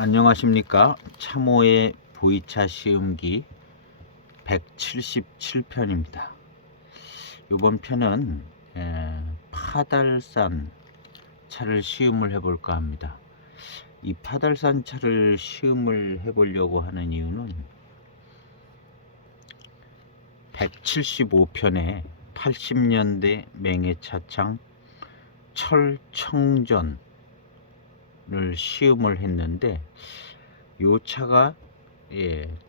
안녕하십니까. 참호의 보이차 시음기 177편입니다. 이번 편은 파달산 차를 시음을 해볼까 합니다. 이 파달산 차를 시음을 해보려고 하는 이유는 175편에 80년대 맹해차창 철청전을 시음을 했는데 이 차가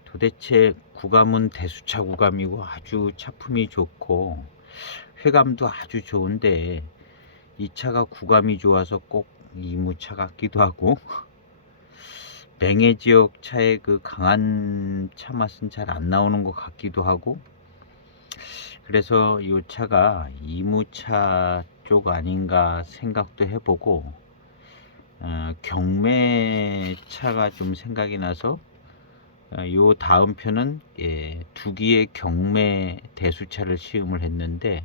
도대체 구감은 대수차 구감이고 아주 차품이 좋고 회감도 아주 좋은데 이 차가 구감이 좋아서 꼭 이무차 같기도 하고 맹해 지역 차의 그 강한 차 맛은 잘 안 나오는 것 같기도 하고, 그래서 이 차가 이무차 쪽 아닌가 생각도 해보고 경매차가 좀 생각이 나서 요 다음 편은 두 기의 경매 대수차를 시음을 했는데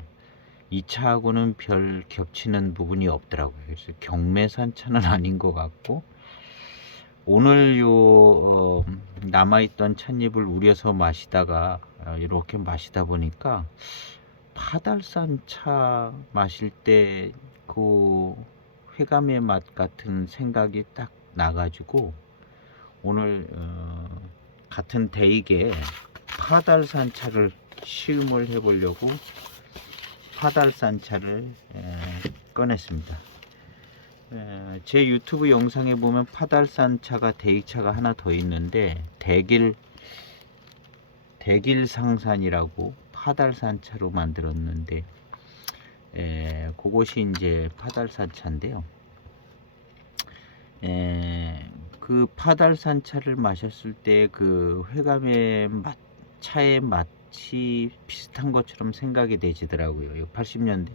이 차하고는 별 겹치는 부분이 없더라고요. 그래서 경매산 차는 아닌 것 같고, 오늘 남아있던 찻잎을 우려서 마시다가 이렇게 마시다 보니까 파달산 차 마실 때 그 회감의 맛 같은 생각이 딱 나가지고 오늘 같은 대익에 파달산 차를 시음을 해보려고 파달산 차를 꺼냈습니다. 제 유튜브 영상에 보면 파달산 차가 대익차가 하나 더 있는데 대길상산이라고 파달산 차로 만들었는데 그것이 이제 파달산 차인데요. 그 파달산 차를 마셨을 때 그 회감의 맛, 차의 맛이 비슷한 것처럼 생각이 되지더라고요. 80년대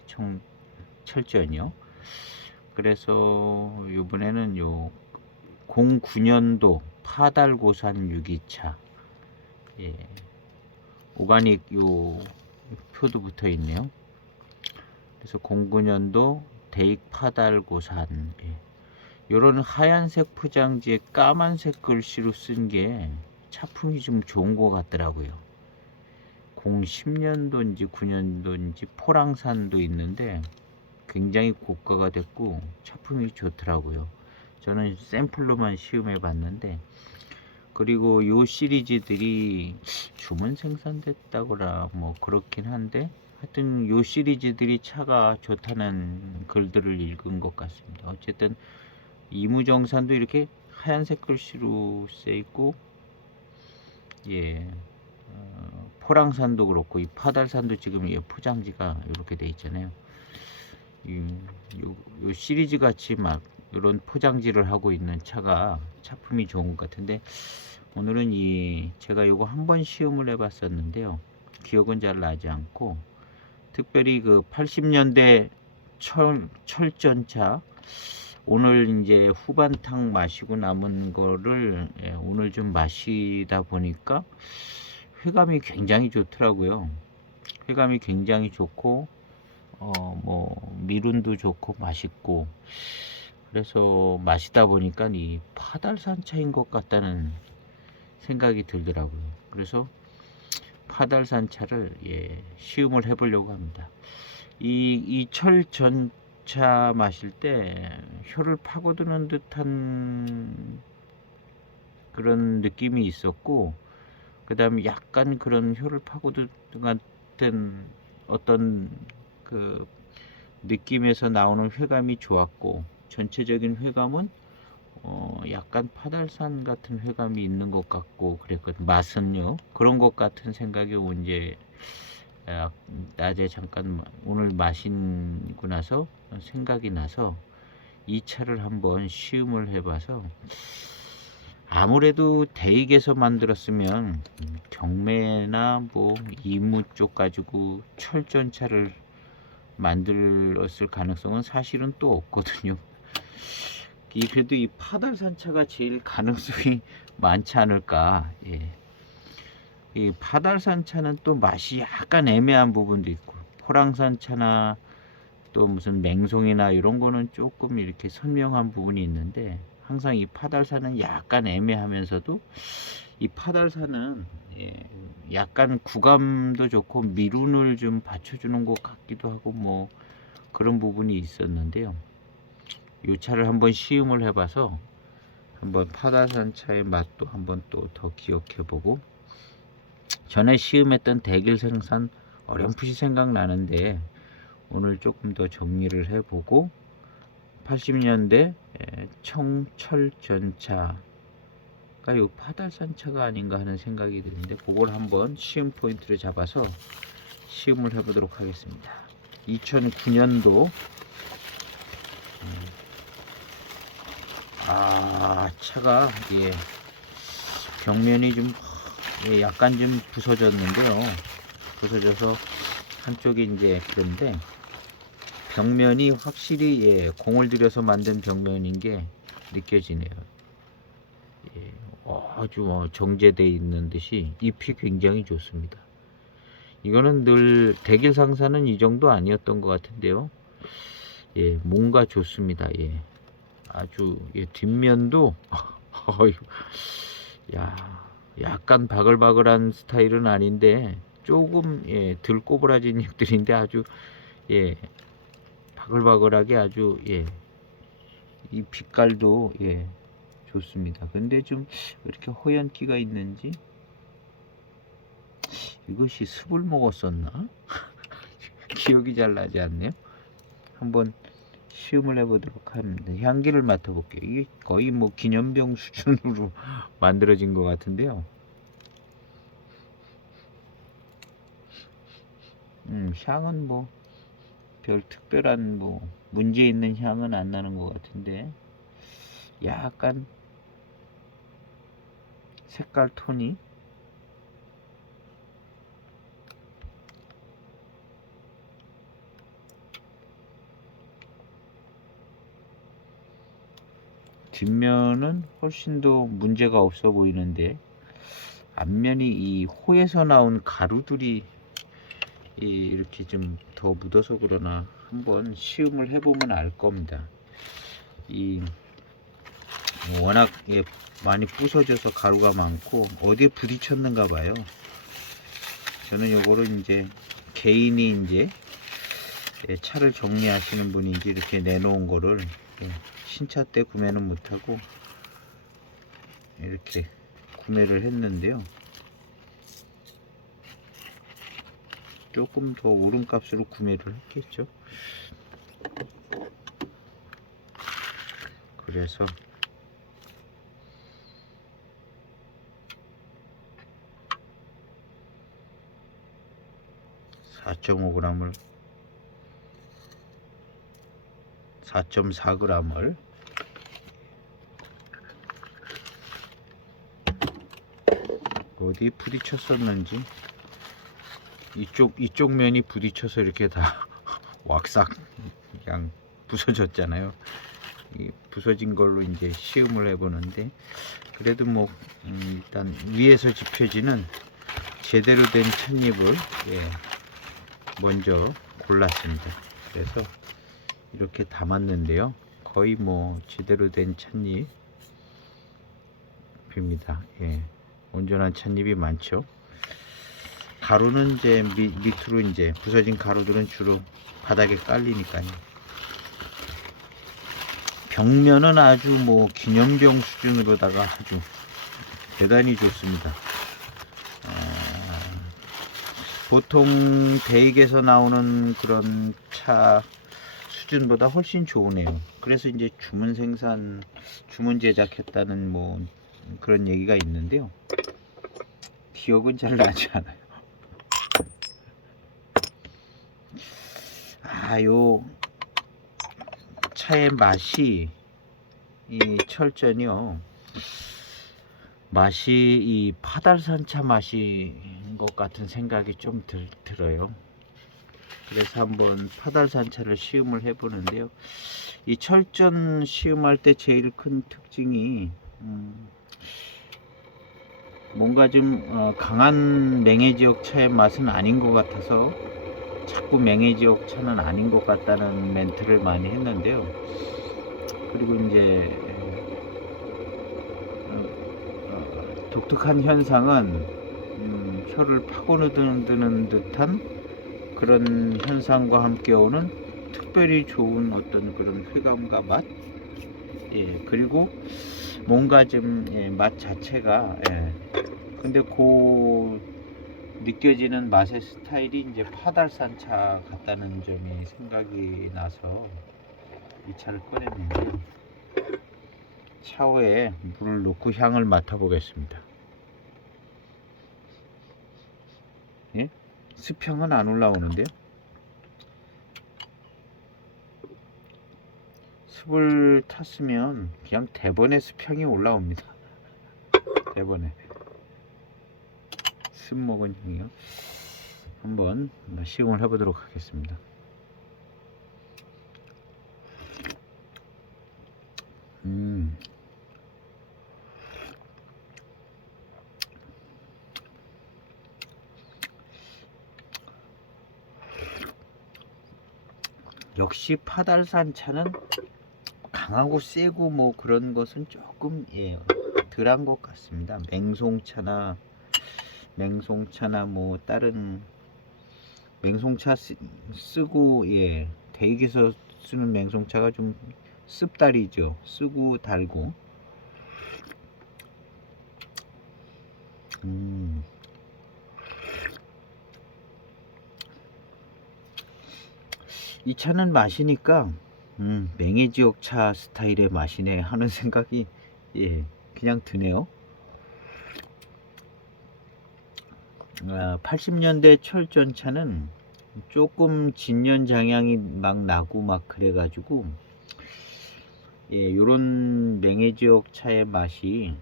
철전이요. 그래서 이번에는 09년도 파달고산 유기차, 오가닉 표도 붙어 있네요. 그래서 09년도 대익 파달고산, 요런 하얀색 포장지에 까만색 글씨로 쓴 게 차품이 좀 좋은 것 같더라고요. 010년도인지 9년도인지 포랑산도 있는데 굉장히 고가가 됐고 차품이 좋더라고요. 저는 샘플로만 시음해 봤는데, 그리고 요 시리즈들이 주문 생산됐다거나 뭐 그렇긴 한데 하여튼 요 시리즈들이 차가 좋다는 글들을 읽은 것 같습니다. 어쨌든 이무정산도 이렇게 하얀색 글씨로 써 있고, 포랑산도 그렇고 이 파달산도 지금 포장지가 이렇게 돼 있잖아요. 요 시리즈 같이 막 이런 포장지를 하고 있는 차가 차품이 좋은 것 같은데, 오늘은 제가 요거 한번 시음을 해봤었는데요. 기억은 잘 나지 않고, 특별히 그 80년대 철전차, 오늘 이제 후반탕 마시고 남은 거를 오늘 좀 마시다 보니까 회감이 굉장히 좋더라고요. 회감이 굉장히 좋고 뭐 미룬도 좋고 맛있고, 그래서 마시다 보니까 이 파달산 차인 것 같다는 생각이 들더라고요. 그래서 파달산 차를 시음을 해보려고 합니다. 이 철전차 마실 때 혀를 파고드는 듯한 그런 느낌이 있었고, 그 다음에 약간 그런 혀를 파고드는 같은 어떤 그 느낌에서 나오는 회감이 좋았고, 전체적인 회감은 약간 파달산 같은 회감이 있는 것 같고 그랬거든. 맛은요 그런 것 같은 생각이 이제 낮에 잠깐 오늘 마시고 나서 생각이 나서 이 차를 한번 시음을 해봐서, 아무래도 대익에서 만들었으면 경매나 뭐 이무 쪽 가지고 철전차를 만들었을 가능성은 사실은 또 없거든요. 그래도 이 파달산차가 제일 가능성이 많지 않을까. 이 파달산차는 또 맛이 약간 애매한 부분도 있고, 포랑산차나 또 무슨 맹송이나 이런 거는 조금 이렇게 선명한 부분이 있는데, 항상 이 파달산은 약간 애매하면서도 이 파달산은 약간 구감도 좋고 미룬을 좀 받쳐주는 것 같기도 하고 뭐 그런 부분이 있었는데요. 이 차를 한번 시음을 해봐서 한번 파달산 차의 맛도 한번 또 더 기억해보고, 전에 시음했던 대길 생산 어렴풋이 생각나는데 오늘 조금 더 정리를 해보고 80년대 청철 전차가 요 파달산 차가 아닌가 하는 생각이 드는데, 그걸 한번 시음 포인트를 잡아서 시음을 해보도록 하겠습니다. 2009년도 차가 벽면이 좀 약간 좀 부서졌는데요. 부서져서 한쪽이 이제 그런데 벽면이 확실히 공을 들여서 만든 벽면인 게 느껴지네요. 아주 정제되어 있는 듯이 잎이 굉장히 좋습니다. 이거는 늘 대길 상사는 이 정도 아니었던 것 같은데요. 뭔가 좋습니다. 아주 뒷면도 약간 바글바글한 스타일은 아닌데 조금 덜 꼬부라진 잎들인데 아주 바글바글하게 아주 이 빛깔도 좋습니다. 근데 좀 이렇게 허연기가 있는지, 이것이 습을 먹었었나? 기억이 잘 나지 않네요. 한번 시음을 해보도록 합니다. 향기를 맡아볼게요. 이게 거의 뭐 기념병 수준으로 만들어진 것 같은데요. 향은 뭐 별 특별한 뭐 문제 있는 향은 안 나는 것 같은데, 약간 색깔 톤이 뒷면은 훨씬 더 문제가 없어 보이는데, 앞면이 이 호에서 나온 가루들이 이렇게 좀 더 묻어서 그러나 한번 시음을 해보면 알 겁니다. 워낙 많이 부서져서 가루가 많고 어디에 부딪혔는가 봐요. 저는 요거를 이제 개인이 이제 차를 정리하시는 분이 이제 이렇게 내놓은 거를 신차 때 구매는 못하고 이렇게 구매를 했는데요. 조금 더 오른 값으로 구매를 했겠죠. 그래서 4.5g을 4.4g을 어디 부딪혔었는지, 이쪽 면이 부딪혀서 이렇게 다 왁싹 그냥 부서졌잖아요. 이 부서진 걸로 이제 시음을 해보는데, 그래도 뭐 일단 위에서 집혀지는 제대로 된 찻잎을 먼저 골랐습니다. 그래서 이렇게 담았는데요. 거의 뭐 제대로 된 찻잎입니다. 온전한 찻잎이 많죠. 가루는 이제 밑으로 이제 부서진 가루들은 주로 바닥에 깔리니까요. 벽면은 아주 뭐 기념병 수준으로다가 아주 대단히 좋습니다. 보통 대익에서 나오는 그런 차 수준보다 훨씬 좋으네요. 그래서 이제 주문 제작했다는 뭐 그런 얘기가 있는데요. 기억은 잘 나지 않아요. 요 차의 맛이, 이 철전이요, 맛이 이 파달산 차 맛인 것 같은 생각이 좀 들어요. 그래서 한번 파달산 차를 시음을 해보는데요. 이 철전 시음할 때 제일 큰 특징이 뭔가 좀 강한 맹해지역 차의 맛은 아닌 것 같아서 자꾸 맹해지역 차는 아닌 것 같다는 멘트를 많이 했는데요. 그리고 이제 독특한 현상은 혀를 파고드는 듯한 그런 현상과 함께 오는 특별히 좋은 어떤 그런 쾌감과 맛, 예, 그리고 뭔가 좀 맛 자체가, 근데 그 느껴지는 맛의 스타일이 이제 파달산차 같다는 점이 생각이 나서 이 차를 꺼냈는데, 샤워에 물을 넣고 향을 맡아보겠습니다. 예? 수평은 안 올라오는데요. 습을 탔으면 그냥 대번에 수평이 올라옵니다. 대번에 습 먹은 향이요. 한번 시음을 해보도록 하겠습니다. 역시 파달산 차는 강하고 세고 뭐 그런 것은 조금 덜한 것 같습니다. 맹송차나 뭐 다른 맹송차 쓰고 대익에서 쓰는 맹송차가 좀 씁달이죠. 쓰고 달고. 이 차는 마시니까 맹해지옥차 스타일의 맛이네 하는 생각이 그냥 드네요. 80년대 철전차는 조금 진연장향이 막 나고 막 그래가지고 요런 맹해지옥 차의 맛이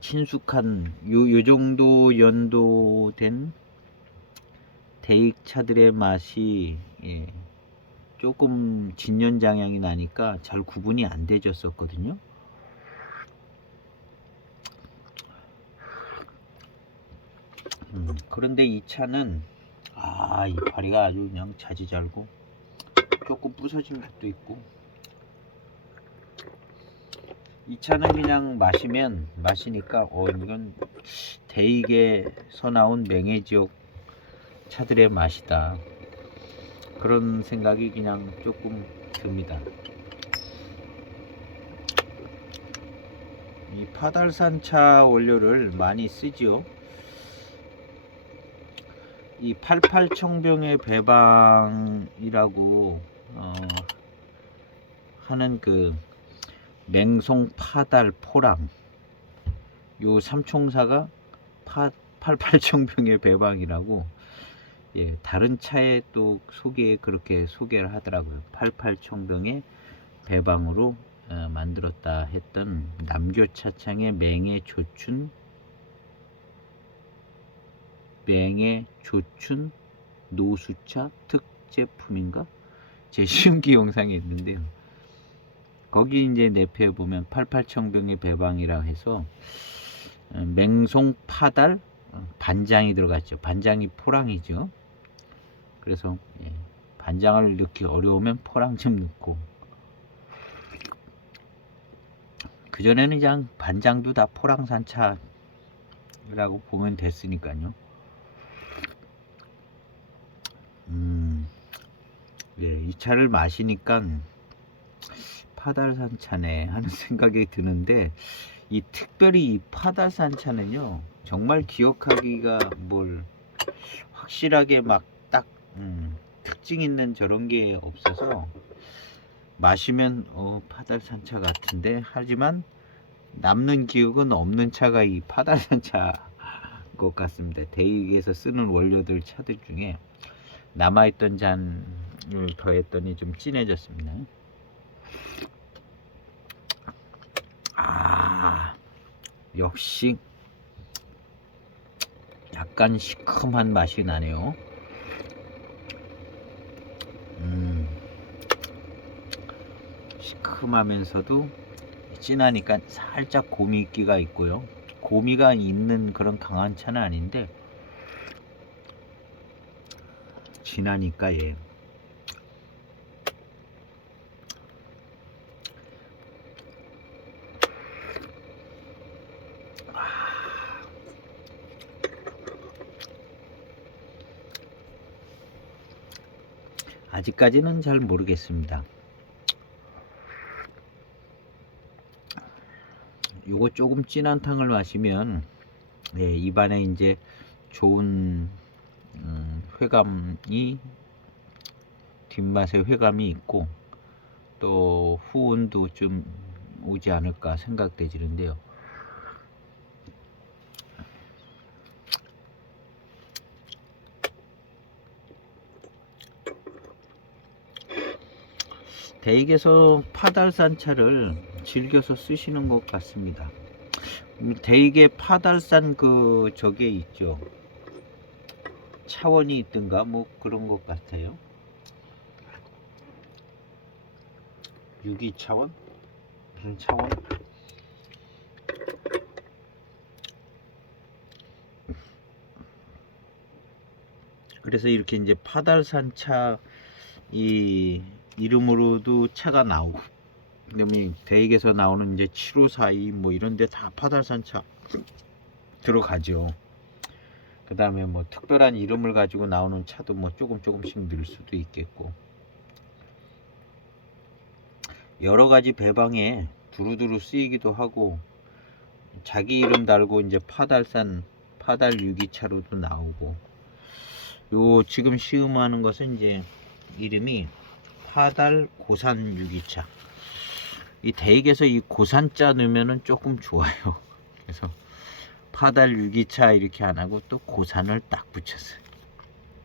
친숙한 요 정도 연도 된 대익차들의 맛이 조금 진연장향이 나니까 잘 구분이 안 되졌었거든요. 그런데 이 차는 이파리가 아주 그냥 자지잘고 조금 부서진 것도 있고, 이 차는 그냥 마시니까 이건 대익에서 나온 맹해지옥 차들의 맛이다, 그런 생각이 그냥 조금 듭니다. 이 파달산차 원료를 많이 쓰지요. 이 88청병의 배방이라고 하는 그 맹송 파달 포랑, 요 삼총사가 88청병의 배방이라고 다른 차에 또 그렇게 소개를 하더라고요. 88청병의 배방으로 만들었다 했던 남교차창의 맹해조춘 노수차 특제품인가? 제 시음기 영상이 있는데요. 거기 이제 내표에 보면 88청병의 배방이라고 해서 맹송 파달 반장이 들어갔죠. 반장이 포랑이죠. 그래서 반장을 넣기 어려우면 포랑 좀 넣고, 그전에는 그냥 반장도 다 포랑산차라고 보면 됐으니까요. 이 차를 마시니까 파달산차네 하는 생각이 드는데, 특별히 이 파달산차는요 정말 기억하기가 확실하게 막 딱 특징 있는 저런 게 없어서, 마시면 파달산차 같은데 하지만 남는 기억은 없는 차가 이 파달산차 것 같습니다. 대익에서 쓰는 원료들 차들 중에 남아있던 잔을 더했더니 좀 진해졌습니다. 역시 약간 시큼한 맛이 나네요. 시큼하면서도 진하니까 살짝 고미기가 있고요. 고미가 있는 그런 강한 차는 아닌데 진하니까 아직까지는 잘 모르겠습니다. 요거 조금 진한 탕을 마시면 예, 입안에 이제 좋은 회감이 뒷맛에 회감이 있고 또 후운도 좀 오지 않을까 생각되지는데요. 대익에서 파달산 차를 즐겨서 쓰시는 것 같습니다. 대익에 파달산 그 저게 있죠. 차원이 있든가 뭐 그런 것 같아요. 유기차원? 무슨 차원? 그래서 이렇게 이제 파달산 차 이 이름으로도 차가 나오고, 그다음에 대익에서 나오는 이제 7542 뭐 이런데 다 파달산 차 들어가죠. 그 다음에 뭐 특별한 이름을 가지고 나오는 차도 뭐 조금씩 늘 수도 있겠고, 여러 가지 배방에 두루두루 쓰이기도 하고, 자기 이름 달고 이제 파달산 파달 유기차로도 나오고, 요 지금 시음하는 것은 이제 이름이 파달 고산 유기차. 이 대익에서 이 고산자 넣으면은 조금 좋아요. 그래서 파달 유기차 이렇게 안 하고 또 고산을 딱 붙였어요.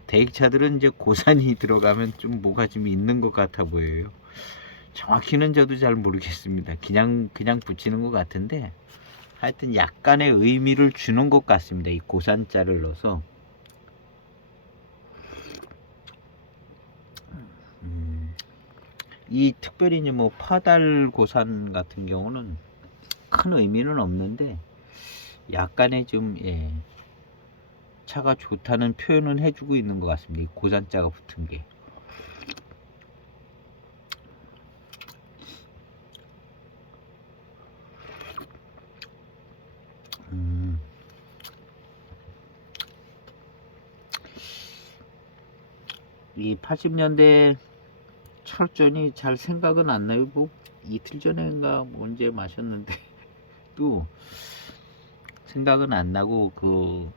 대익차들은 이제 고산이 들어가면 좀 뭐가 좀 있는 것 같아 보여요. 정확히는 저도 잘 모르겠습니다. 그냥 붙이는 것 같은데 하여튼 약간의 의미를 주는 것 같습니다. 이 고산자를 넣어서. 이 특별히 이제 뭐 파달 고산 같은 경우는 큰 의미는 없는데 약간의 좀 차가 좋다는 표현은 해주고 있는 것 같습니다. 이 고산자가 붙은 게. 이 80년대 철전이 잘 생각은 안 나요. 뭐 이틀 전인가 언제 마셨는데 또 생각은 안 나고, 그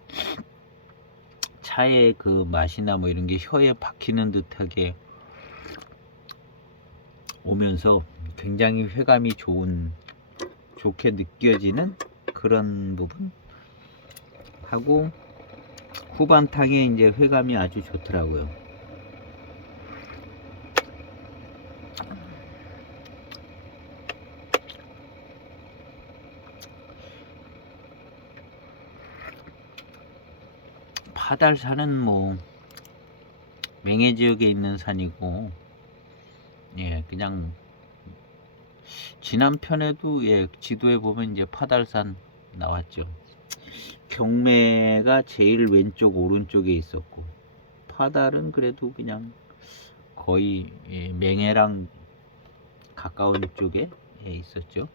차의 그 맛이나 뭐 이런 게 혀에 박히는 듯하게 오면서 굉장히 회감이 좋게 느껴지는 그런 부분 하고, 후반탕에 이제 회감이 아주 좋더라고요. 파달산은 뭐 맹해 지역에 있는 산이고, 그냥 지난편에도 지도에 보면 이제 파달산 나왔죠. 경매가 제일 왼쪽 오른쪽에 있었고, 파달은 그래도 그냥 거의 맹해랑 가까운 쪽에 있었죠.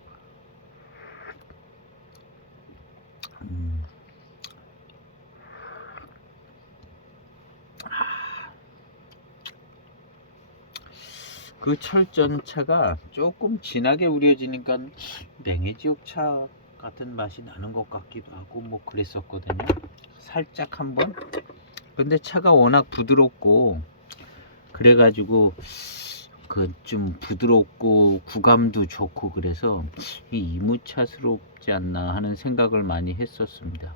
그 철전차가 조금 진하게 우려지니까 맹해지옥차 같은 맛이 나는 것 같기도 하고 뭐 그랬었거든요. 살짝 한번. 근데 차가 워낙 부드럽고 그래가지고 그 좀 부드럽고 구감도 좋고 그래서 이 이무차스럽지 않나 하는 생각을 많이 했었습니다.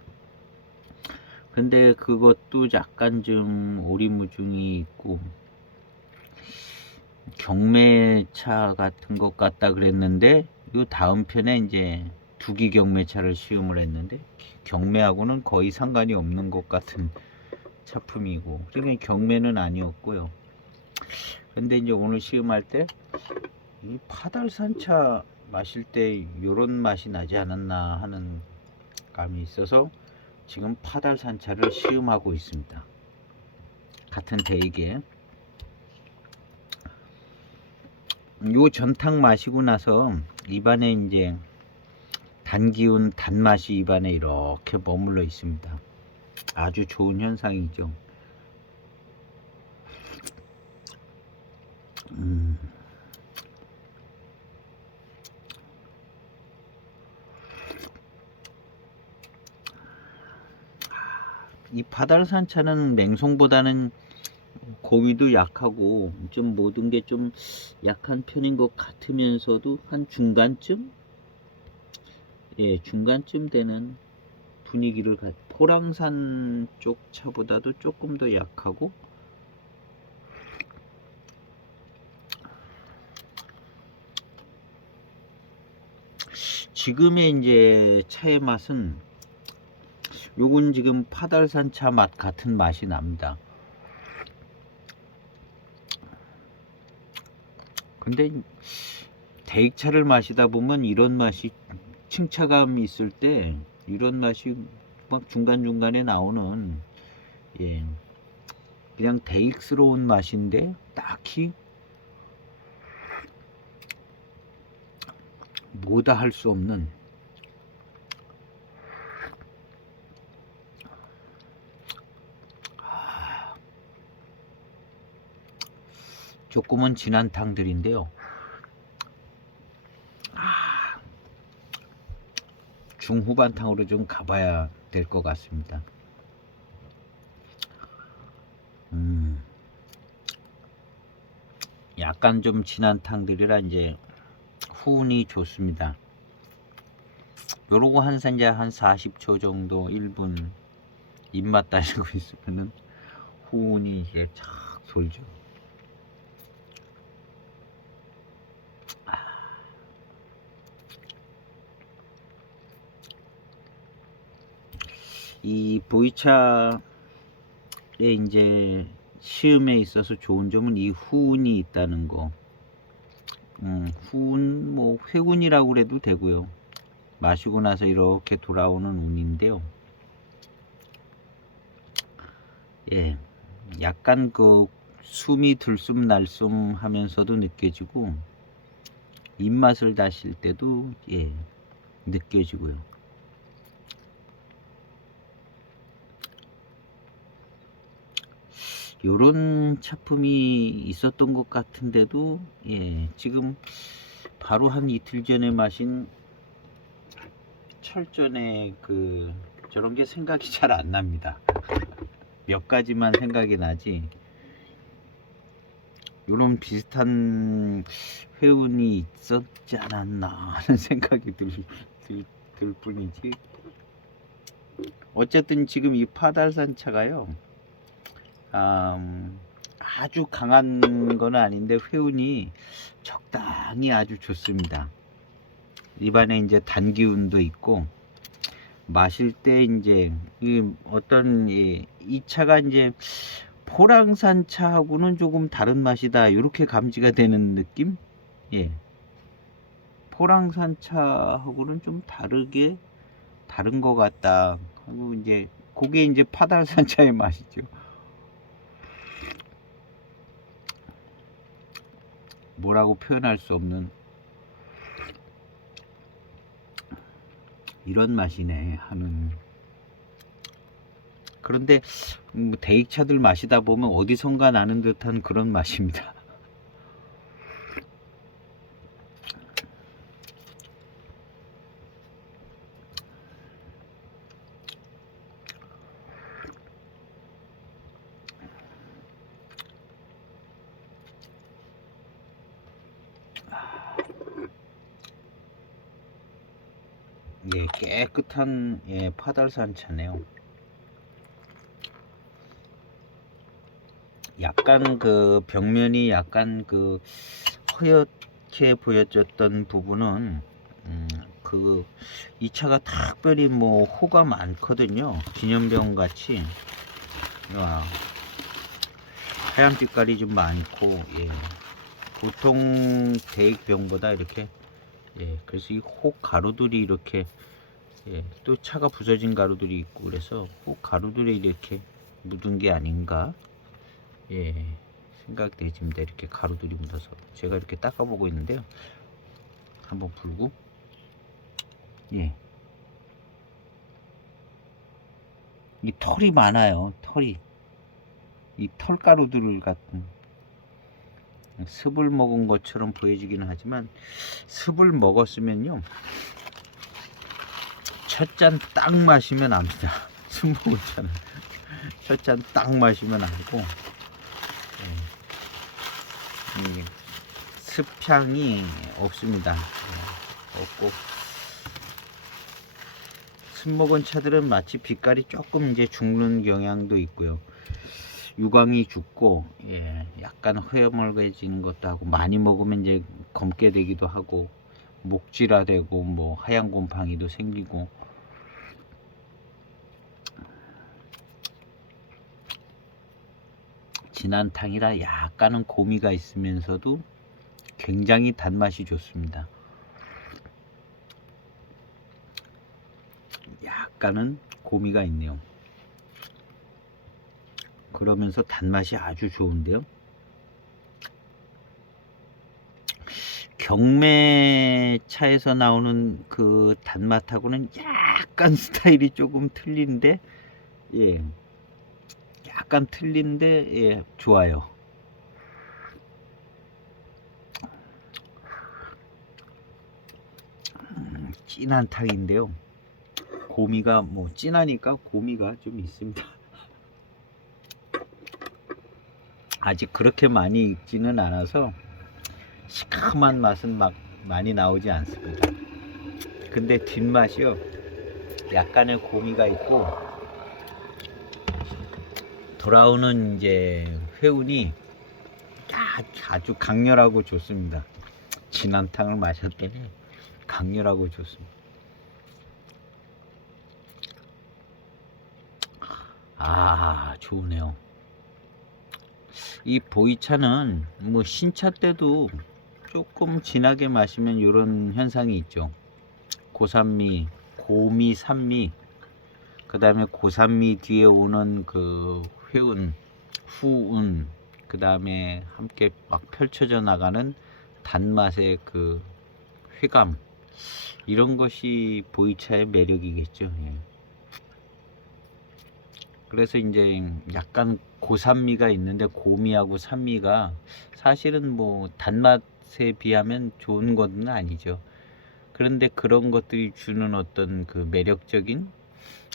근데 그것도 약간 좀 오리무중이 있고, 경매차 같은 것 같다 그랬는데 요 다음 편에 이제 두기 경매차를 시음을 했는데 경매하고는 거의 상관이 없는 것 같은 차품이고, 그러니까 경매는 아니었고요. 근데 이제 오늘 시음할 때 이 파달산차 마실 때 요런 맛이 나지 않았나 하는 감이 있어서 지금 파달산차를 시음하고 있습니다. 같은 대익에. 요 전탕 마시고 나서 입안에 이제 단기운 단맛이 입안에 이렇게 머물러 있습니다. 아주 좋은 현상이죠. 음. 이 바달산차는 맹송보다는 고위도 약하고 좀 모든 게 좀 약한 편인 것 같으면서도 한 중간쯤? 예, 중간쯤 되는 분위기를 포랑산 쪽 차보다도 조금 더 약하고 지금의 이제 차의 맛은 요건 지금 파달산 차 맛 같은 맛이 납니다. 근데 대익차를 마시다 보면 이런 맛이 층차감이 있을 때 이런 맛이 막 중간중간에 나오는 예, 그냥 대익스러운 맛인데 딱히 뭐다 할 수 없는 조금은 진한 탕들인데요. 중후반탕으로 좀 가봐야 될 것 같습니다. 약간 좀 진한 탕들이라 이제 후운이 좋습니다. 요러고 한 40초 정도 1분 입맛 따지고 있으면은 후운이 이제 착 돌죠. 이 보이차의 이제 시음에 있어서 좋은 점은 이 후운이 있다는 거. 후운 뭐 회운이라고 그래도 되고요. 마시고 나서 이렇게 돌아오는 운인데요. 예, 약간 그 숨이 들숨날숨 하면서도 느껴지고 입맛을 다실 때도 예, 느껴지고요. 요런 차품이 있었던 것 같은데도 예, 지금 바로 한 이틀 전에 마신 철전의 그 저런 게 생각이 잘 안 납니다. 몇 가지만 생각이 나지 요런 비슷한 회운이 있었지 않았나 하는 생각이 들 뿐이지. 어쨌든 지금 이 파달산 차가요 아주 강한 건 아닌데 회운이 적당히 아주 좋습니다. 입안에 이제 단기운도 있고 마실 때 이제 이 차가 이제 포랑산 차하고는 조금 다른 맛이다 이렇게 감지가 되는 느낌? 예. 포랑산 차하고는 좀 다른 것 같다 하고 이제 그게 이제 파달산 차의 맛이죠. 뭐라고 표현할 수 없는 이런 맛이네 하는. 그런데 대익차들 마시다 보면 어디선가 나는 듯한 그런 맛입니다. 예, 깨끗한 예, 파달산 차네요. 약간 그 벽면이 약간 그 허옇게 보여졌던 부분은 그 이 차가 특별히 뭐 호가 많거든요. 기념병 같이 와, 하얀 빛깔이 좀 많고 예. 보통 대익병보다 이렇게 예, 그래서 이 혹 가루들이 이렇게 예, 또 차가 부서진 가루들이 있고 그래서 혹 가루들이 이렇게 묻은 게 아닌가 예, 생각되집니다. 이렇게 가루들이 묻어서 제가 이렇게 닦아보고 있는데요. 한번 불고 예, 이 털이 많아요. 털이 이 털가루들 같은 습을 먹은 것처럼 보여지기는 하지만 습을 먹었으면요 첫 잔 딱 마시면 압니다. 습 먹었잖아. 첫 잔 딱 마시면 알고 습향이 없습니다. 없고 습 먹은 차들은 마치 빛깔이 조금 이제 죽는 경향도 있고요. 유광이 죽고 약간 허여멀게지는 것도 하고 많이 먹으면 이제 검게 되기도 하고 목질화되고 뭐 하얀 곰팡이도 생기고 진한 탕이라 약간은 고미가 있으면서도 굉장히 단맛이 좋습니다. 약간은 고미가 있네요. 그러면서 단맛이 아주 좋은데요. 경매차에서 나오는 그 단맛하고는 약간 스타일이 조금 틀린데 약간 틀린데 좋아요. 진한 탕인데요. 고미가 뭐 진하니까 고미가 좀 있습니다. 아직 그렇게 많이 익지는 않아서 시큼한 맛은 막 많이 나오지 않습니다. 근데 뒷맛이요 약간의 고미가 있고 돌아오는 이제 회운이 아주 강렬하고 좋습니다. 진한 탕을 마셨더니 강렬하고 좋습니다. 좋으네요. 이 보이차는 뭐 신차 때도 조금 진하게 마시면 이런 현상이 있죠. 고산미, 고미, 산미, 그 다음에 고산미 뒤에 오는 그 회운, 후운, 그 다음에 함께 막 펼쳐져 나가는 단맛의 그 회감, 이런 것이 보이차의 매력이겠죠. 그래서 이제 약간 고산미가 있는데 고미하고 산미가 사실은 뭐 단맛에 비하면 좋은 건 아니죠. 그런데 그런 것들이 주는 어떤 그 매력적인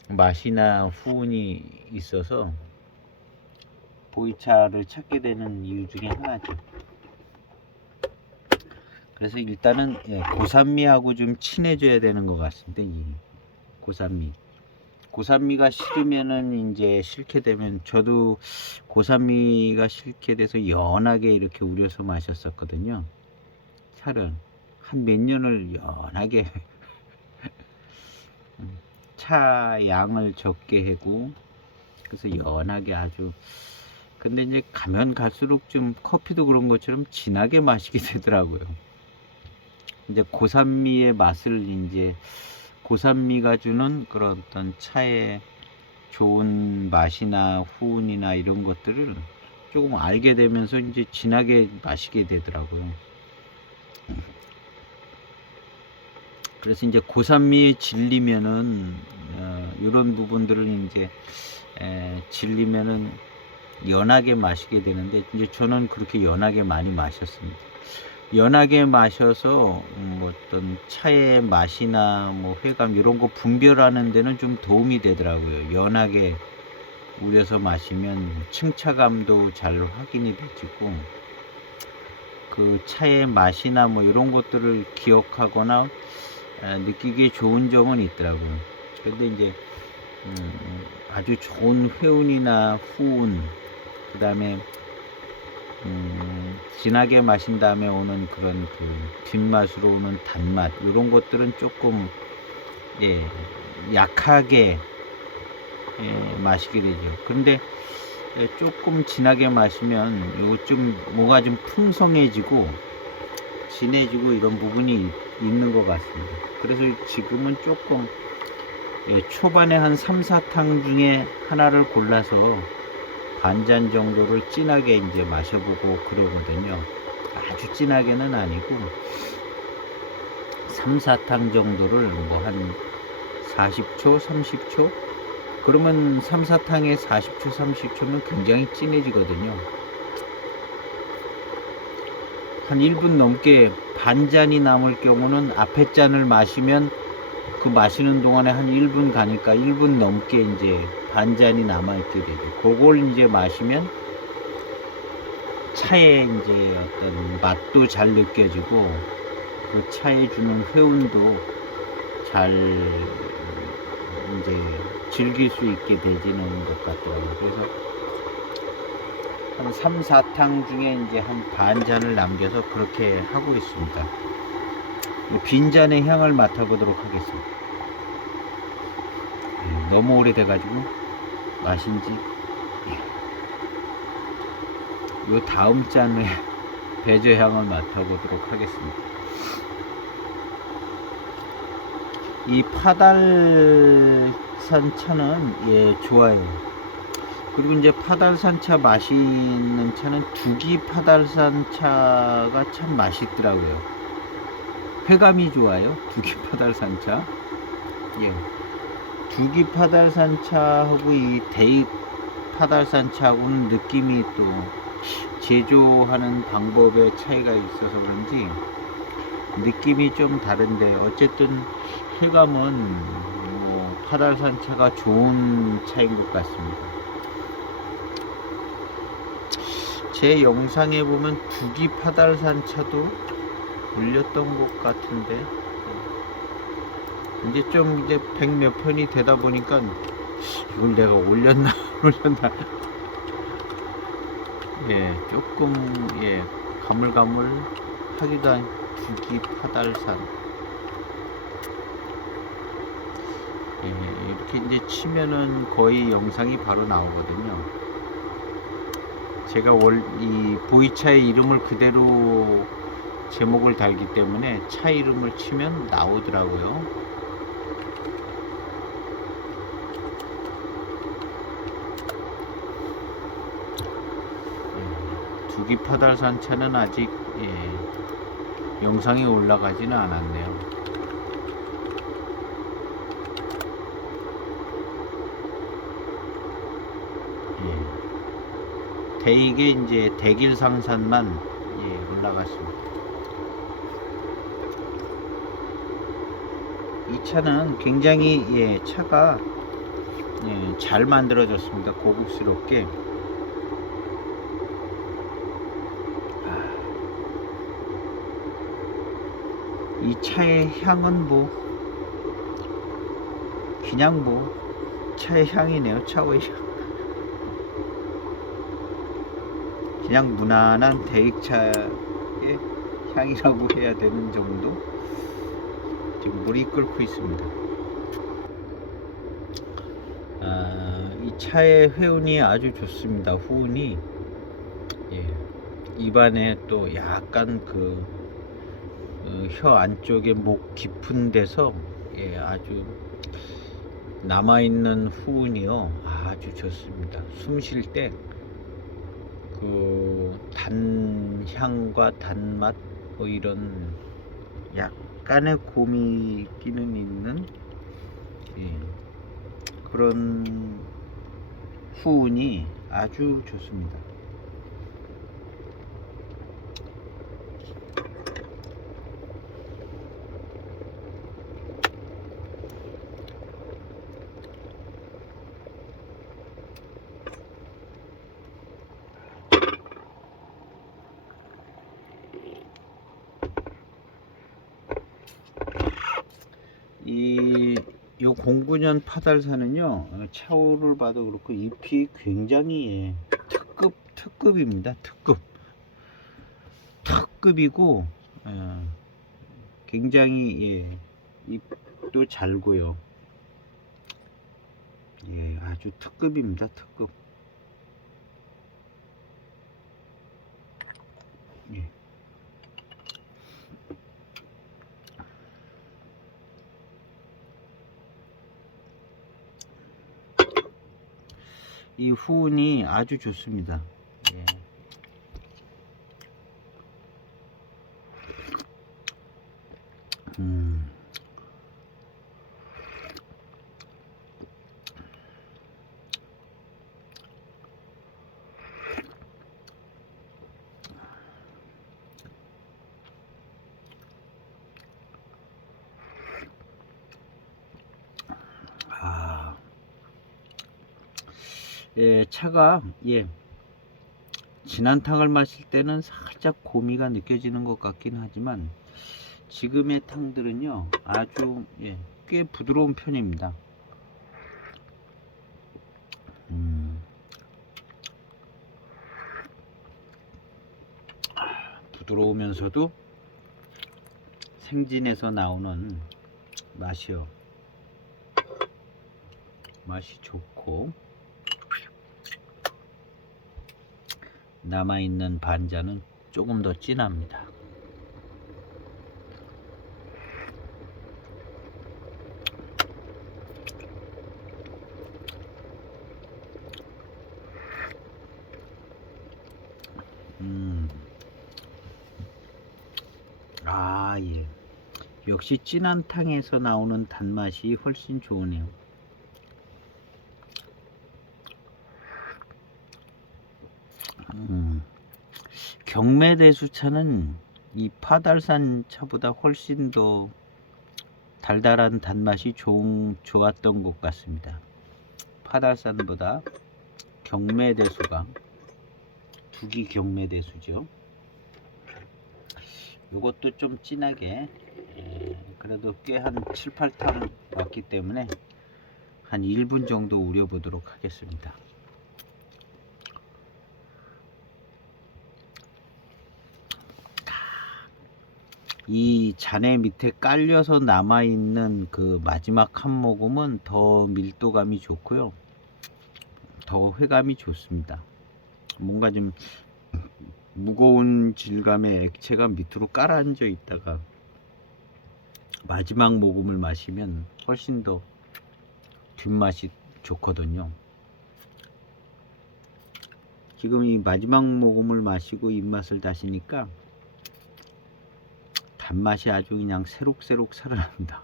맛이나 후운이 있어서 보이차를 찾게 되는 이유 중에 하나죠. 그래서 일단은 고산미하고 좀 친해져야 되는 것 같습니다. 이 고산미가 싫으면은 이제 싫게 되면, 저도 고산미가 싫게 돼서 연하게 이렇게 우려서 마셨었거든요. 차를 한 몇 년을 연하게 차 양을 적게 하고 그래서 연하게 아주. 근데 이제 가면 갈수록 좀 커피도 그런 것처럼 진하게 마시게 되더라고요. 이제 고산미의 맛을 이제 고산미가 주는 그런 어떤 차의 좋은 맛이나 후운이나 이런 것들을 조금 알게 되면서 이제 진하게 마시게 되더라고요. 그래서 이제 고산미에 질리면은 이런 부분들을 이제 질리면은 연하게 마시게 되는데, 이제 저는 그렇게 연하게 많이 마셨습니다. 연하게 마셔서 어떤 차의 맛이나 뭐 회감 이런 거 분별하는 데는 좀 도움이 되더라고요. 연하게 우려서 마시면 층차감도 잘 확인이 되지고 그 차의 맛이나 뭐 이런 것들을 기억하거나 느끼기에 좋은 점은 있더라고요. 근데 이제 아주 좋은 회운이나 후운, 그 다음에 진하게 마신 다음에 오는 그런 그 뒷맛으로 오는 단맛, 이런 것들은 조금 약하게 마시게 되죠. 그런데 조금 진하게 마시면 요거 좀 뭐가 좀 풍성해지고 진해지고 이런 부분이 있는 것 같습니다. 그래서 지금은 조금 초반에 한 3, 4탕 중에 하나를 골라서 반잔 정도를 진하게 이제 마셔보고 그러거든요. 아주 진하게는 아니고 3, 4탕 정도를 뭐 한 40초, 30초, 그러면 3, 4탕에 40초, 30초면 굉장히 진해지거든요. 한 1분 넘게 반 잔이 남을 경우는 앞에 잔을 마시면 그 마시는 동안에 한 1분 가니까 1분 넘게 이제 반 잔이 남아있게 되죠. 그걸 이제 마시면 차에 이제 어떤 맛도 잘 느껴지고 그 차에 주는 회운도 잘 이제 즐길 수 있게 되지는 것 같더라고요. 그래서 한 3, 4탕 중에 이제 한 반 잔을 남겨서 그렇게 하고 있습니다. 빈잔의 향을 맡아보도록 하겠습니다. 너무 오래돼가지고 마신지 요 다음 잔의 배저 향을 맡아보도록 하겠습니다. 이 파달산 차는 좋아요. 그리고 이제 파달산 차 맛있는 차는 두기 파달산 차가 참 맛있더라고요. 회감이 좋아요. 두기 파달산 차. 두기 파달산 차하고 이 데이 파달산 차하고는 느낌이 또 제조하는 방법의 차이가 있어서 그런지 느낌이 좀 다른데 어쨌든 회감은 파달산 차가 좋은 차인 것 같습니다. 제 영상에 보면 두기 파달산 차도 올렸던 것 같은데 이제 좀 이제 100 몇 편이 되다 보니까 이걸 내가 올렸나 올렸나 조금 가물가물 하기도 한 두기 파달산 이렇게 이제 치면은 거의 영상이 바로 나오거든요. 제가 이 보이차의 이름을 그대로 제목을 달기 때문에 차 이름을 치면 나오더라고요. 두기 파달산 차는 아직 영상이 올라가지는 않았네요. 대익에 이제 대길상산만 올라갔습니다. 이 차는 굉장히 차가 잘 만들어졌습니다. 고급스럽게. 이 차의 향은 그냥 차의 향이네요. 차의 향. 그냥 무난한 대익차의 향이라고 해야 되는 정도. 지금 물이 끓고 있습니다. 이 차의 회운이 아주 좋습니다. 후운이 입안에 또 약간 혀 안쪽에 목 깊은 데서 아주 남아있는 후운이요 아주 좋습니다. 숨 쉴 때 그 단향과 단맛 이런 약간의 곰이 있기는 있는 그런 후운이 아주 좋습니다. 요 09년 파달산은요 차후를 봐도 그렇고 잎이 굉장히 특급입니다. 특급이고 굉장히 잎도 잘고요. 아주 특급입니다. 특급. 이 후운이 아주 좋습니다. 예, 차가 진한 탕을 마실 때는 살짝 고미가 느껴지는 것 같긴 하지만 지금의 탕들은요 아주 꽤 부드러운 편입니다. 부드러우면서도 생진에서 나오는 맛이 좋고 남아있는 반잔은 조금 더 진합니다. 예. 역시 진한 탕에서 나오는 단맛이 훨씬 좋으네요. 경매대수차는 이 파달산 차보다 훨씬 더 달달한 단맛이 좋았던 것 같습니다. 파달산보다 경매대수가 두기 경매대수죠. 이것도 좀 진하게 그래도 꽤 한 7, 8탕 왔기 때문에 한 1분 정도 우려 보도록 하겠습니다. 이 잔해 밑에 깔려서 남아있는 그 마지막 한 모금은 더 밀도감이 좋고요, 더 회감이 좋습니다. 뭔가 좀 무거운 질감의 액체가 밑으로 깔아앉아 있다가 마지막 모금을 마시면 훨씬 더 뒷맛이 좋거든요. 지금 이 마지막 모금을 마시고 입맛을 다시니까 단맛이 아주 그냥 새록새록 살아납니다.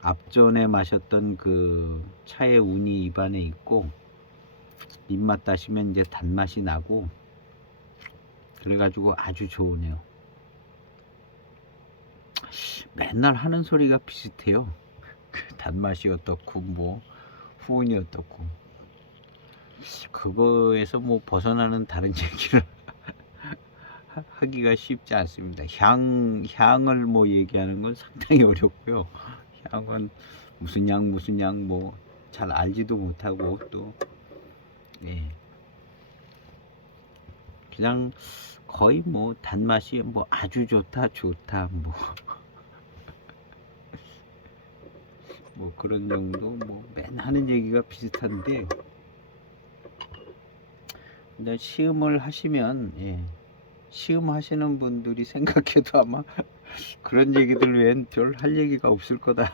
앞전에 마셨던 그 차의 운이 입안에 있고 입맛 다시면 이제 단맛이 나고 그래가지고 아주 좋으네요. 맨날 하는 소리가 비슷해요. 단맛이 어떻고 뭐 후운이 어떻고 그거에서 뭐 벗어나는 다른 얘기를 하기가 쉽지 않습니다. 향을 뭐 얘기하는 건 상당히 어렵고요. 향은 무슨 양 뭐 잘 알지도 못하고 또 그냥 거의 뭐 단맛이 뭐 아주 좋다 뭐 뭐 그런 정도 뭐 맨 하는 얘기가 비슷한데 근데 시음을 하시면 시음 하시는 분들이 생각해도 아마 그런 얘기들 외엔 별 할 얘기가 없을 거다.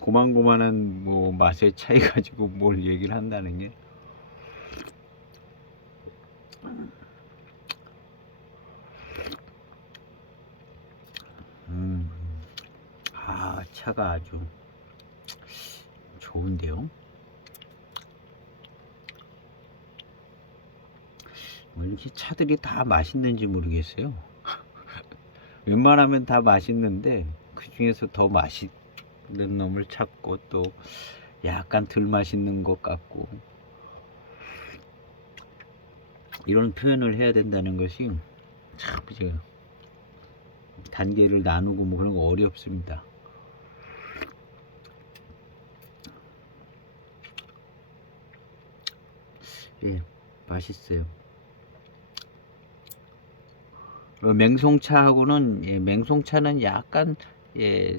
고만고만한 뭐 맛의 차이 가지고 뭘 얘기를 한다는 게 차가 아주 좋은데요. 뭐 이렇게 차들이 다 맛있는지 모르겠어요. 웬만하면 다 맛있는데 그 중에서 더 맛있는 놈을 찾고 또 약간 덜 맛있는 것 같고 이런 표현을 해야 된다는 것이 참 이제 단계를 나누고 뭐 그런 거 어렵습니다. 맛있어요. 맹송차하고는 맹송차는 약간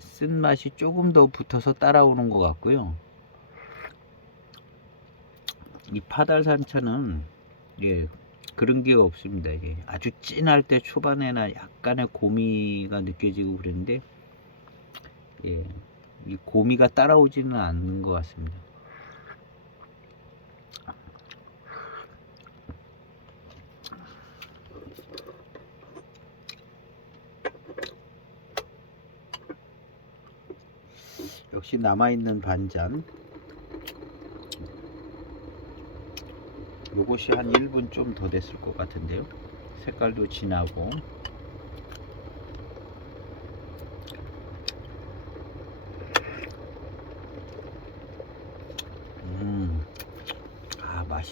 쓴맛이 조금 더 붙어서 따라오는 것 같고요. 이 파달산차는 그런 게 없습니다. 아주 진할 때 초반에나 약간의 고미가 느껴지고 그랬는데 이 고미가 따라오지는 않는 것 같습니다. 역시 남아있는 반잔 요것이 한 1분 좀 더 됐을 것 같은데요. 색깔도 진하고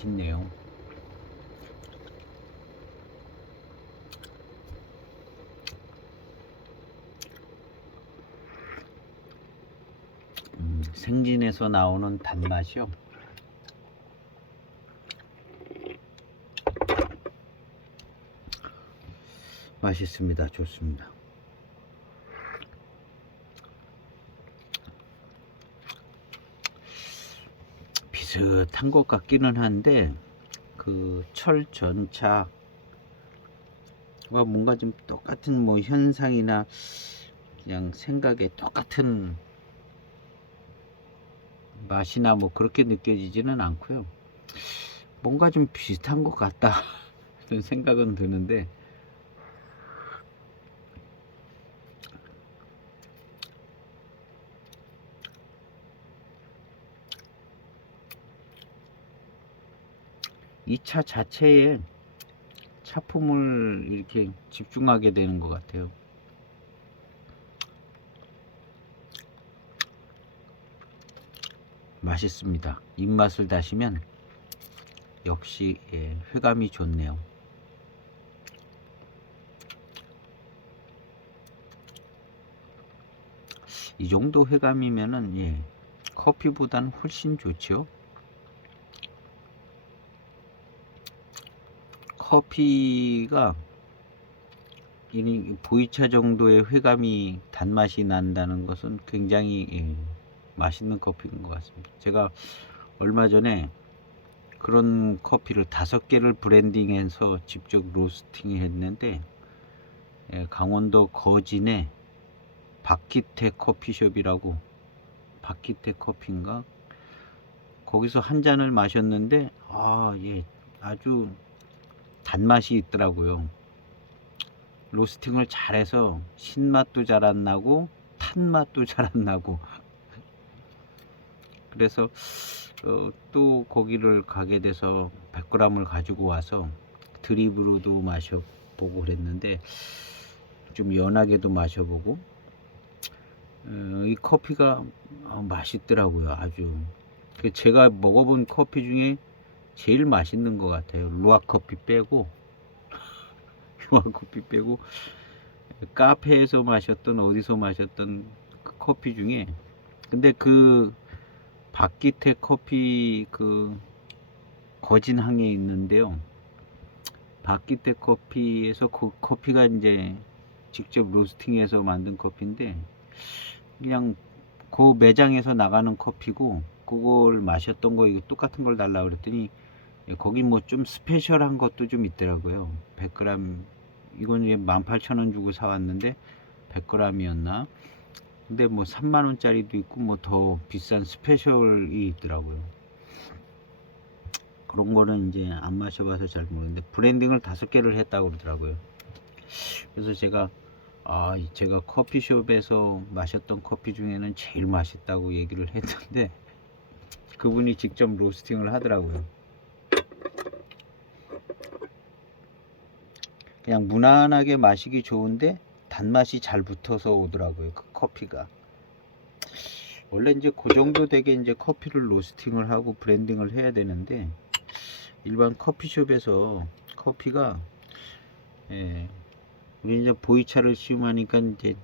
맛있네요. 생진에서 나오는 단맛이요. 맛있습니다. 좋습니다. 비슷한 것 같기는 한데 그 철전차와 뭔가 좀 똑같은 뭐 현상이나 그냥 생각에 똑같은 맛이나 뭐 그렇게 느껴지지는 않고요. 뭔가 좀 비슷한 것 같다 그런 생각은 드는데 이 차 자체에 차품을 이렇게 집중하게 되는 것 같아요. 맛있습니다. 입맛을 다시면 역시 회감이 좋네요. 이 정도 회감이면은 커피보다는 훨씬 좋죠. 커피가 이 보이차 정도의 회감이 단맛이 난다는 것은 굉장히 맛있는 커피인 것 같습니다. 제가 얼마 전에 그런 커피를 5개를 브랜딩해서 직접 로스팅 했는데 강원도 거진에 박기태 커피숍이라고, 박기태 커피인가, 거기서 한 잔을 마셨는데 아주 단맛이 있더라고요. 로스팅을 잘해서 신맛도 잘 안 나고 탄맛도 잘 안 나고 그래서 또 거기를 가게 돼서 100g을 가지고 와서 드립으로도 마셔보고 그랬는데 좀 연하게도 마셔보고 이 커피가 맛있더라고요. 아주 제가 먹어본 커피 중에 제일 맛있는 것 같아요. 루아 커피 빼고 루아 커피 빼고 카페에서 마셨던 어디서 마셨던 그 커피 중에, 근데 그 박기태 커피 그 거진항에 있는데요. 박기태 커피에서 그 커피가 이제 직접 로스팅해서 만든 커피인데 그냥 그 매장에서 나가는 커피고 그걸 마셨던 거 이거 똑같은 걸 달라 그랬더니 거기 뭐 좀 스페셜한 것도 좀 있더라고요. 100g 이건 이제 18,000원 주고 사왔는데 100g이었나? 근데 뭐 30,000원짜리도 있고 뭐 더 비싼 스페셜이 있더라고요. 그런 거는 이제 안 마셔봐서 잘 모르는데 브랜딩을 5개를 했다고 그러더라고요. 그래서 제가 커피숍에서 마셨던 커피 중에는 제일 맛있다고 얘기를 했는데 그분이 직접 로스팅을 하더라고요. 그냥 무난하게 마시기 좋은데 단맛이 잘 붙어서 오더라고요. 그 커피가. 원래 이제 그 정도 되게 이제 커피를 로스팅을 하고 브랜딩을 해야 되는데 일반 커피숍에서 커피가 우리 이제 보이차를 시음하니까 이제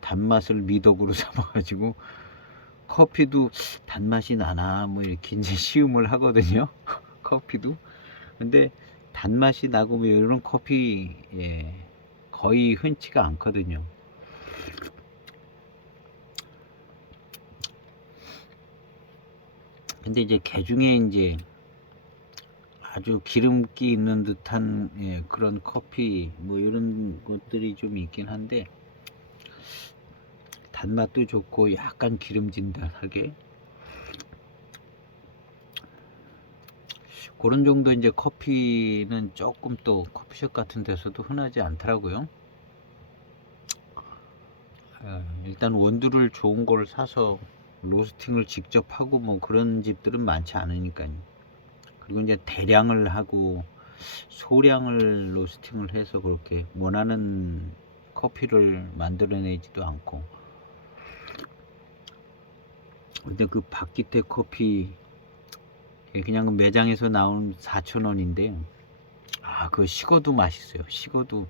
단맛을 미덕으로 삼아가지고 커피도 단맛이 나나 뭐 이렇게 이제 시음을 하거든요. 커피도. 근데 단맛이 나고 뭐 이런 커피 거의 흔치가 않거든요. 근데 이제 개중에 이제 아주 기름기 있는 듯한 그런 커피 뭐 이런 것들이 좀 있긴 한데 단맛도 좋고 약간 기름진 듯하게 그런 정도 이제 커피는 조금 또 커피숍 같은 데서도 흔하지 않더라고요. 일단 원두를 좋은 걸 사서 로스팅을 직접 하고 뭐 그런 집들은 많지 않으니까요. 그리고 이제 대량을 하고 소량을 로스팅을 해서 그렇게 원하는 커피를 만들어내지도 않고. 근데 그 박기태 커피 그냥 매장에서 나온 4,000원인데요. 그 식어도 맛있어요. 식어도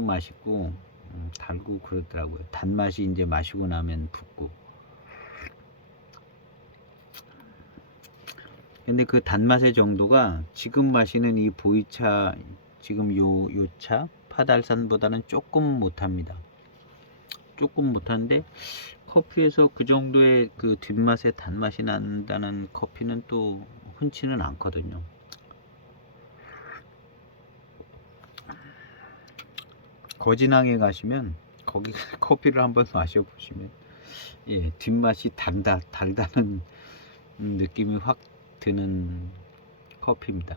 맛있고 달고 그러더라고요. 단맛이 이제 마시고 나면 붙고. 근데 그 단맛의 정도가 지금 마시는 이 보이차, 지금 요 차 파달산보다는 조금 못합니다. 조금 못한데 커피에서 그 정도의 그 뒷맛의 단맛이 난다는 커피는 또 흔치는 않거든요. 거진항에 가시면 거기 커피를 한번 마셔보시면 뒷맛이 달다는 느낌이 확 드는 커피입니다.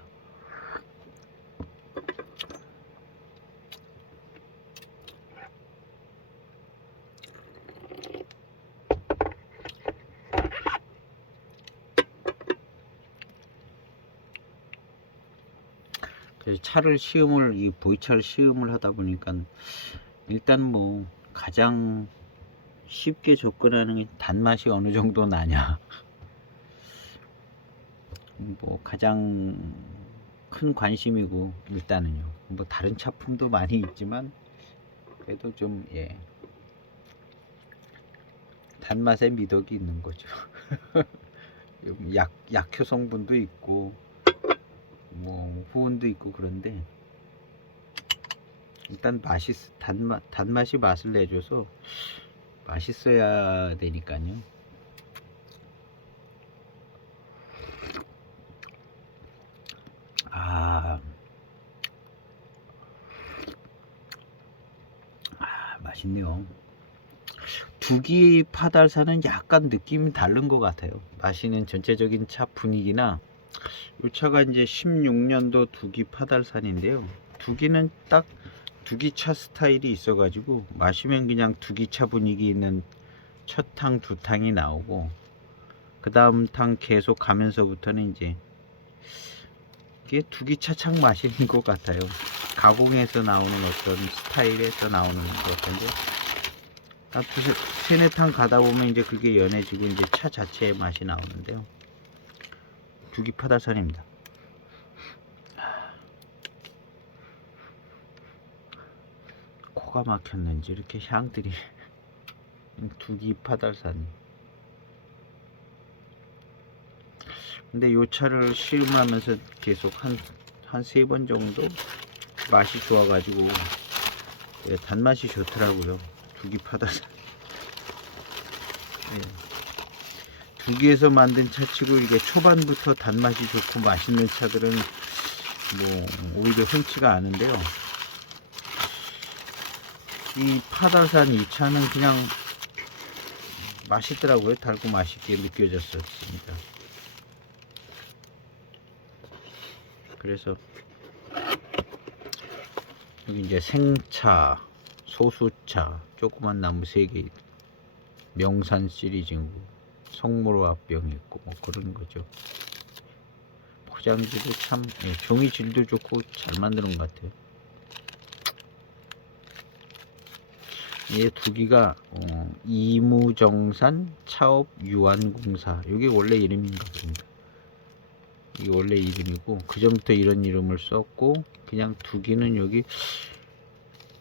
그래서 이 보이차를 시음을 하다 보니까 일단 뭐 가장 쉽게 접근하는 게 단맛이 어느 정도 나냐, 뭐 가장 큰 관심이고, 일단은요. 뭐 다른 차품도 많이 있지만 그래도 좀 단맛에 미덕이 있는 거죠. 약효 성분도 있고 뭐 후운도 있고 그런데 일단 단맛이 맛을 내줘서 맛있어야 되니까요. 맛있네요. 두기 파달사는 약간 느낌이 다른 것 같아요. 마시는 전체적인 차 분위기나, 이 차가 이제 16년도 두기 파달산인데요. 두기는 딱 두기차 스타일이 있어가지고 마시면 그냥 두기차 분위기 있는 첫 탕, 두 탕이 나오고, 그 다음 탕 계속 가면서부터는 이제 이게 두기차 창 마시는 것 같아요. 가공에서 나오는 어떤 스타일에서 나오는 것 같은데, 한 세네 탕 가다 보면 이제 그게 연해지고 이제 차 자체의 맛이 나오는데요. 두기 파달산입니다. 코가 막혔는지 이렇게 향들이 두기 파달산. 근데 요 차를 시음하면서 계속 한 3번 정도 맛이 좋아가지고 단맛이 좋더라고요. 두기 파달산. 두기에서 만든 차치고 이게 초반부터 단맛이 좋고 맛있는 차들은 뭐 오히려 흔치가 않은데요. 이 파달산 이 차는 그냥 맛있더라고요. 달고 맛있게 느껴졌었습니다. 그래서 여기 이제 생차, 소수차, 조그만 나무 3개, 명산 시리즈고, 성모로압병 있고 뭐 그런 거죠. 포장지도 참 종이 질도 좋고 잘 만드는 것 같아요. 얘 두기가 이무정산 차업 유한공사, 이게 원래 이름인가 봅니다. 이게 원래 이름이고, 그 전부터 이런 이름을 썼고, 그냥 두기는 여기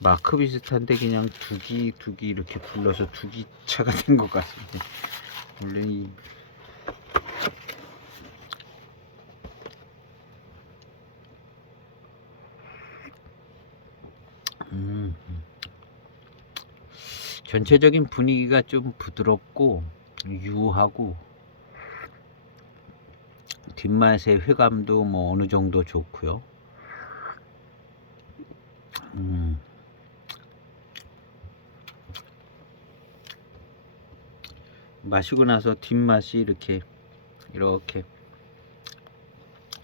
마크 비슷한데 그냥 두기 이렇게 불러서 두기차가 된 것 같습니다. 원래 이 전체적인 분위기가 좀 부드럽고 유하고, 뒷맛의 회감도 뭐 어느 정도 좋고요. 마시고 나서 뒷맛이 이렇게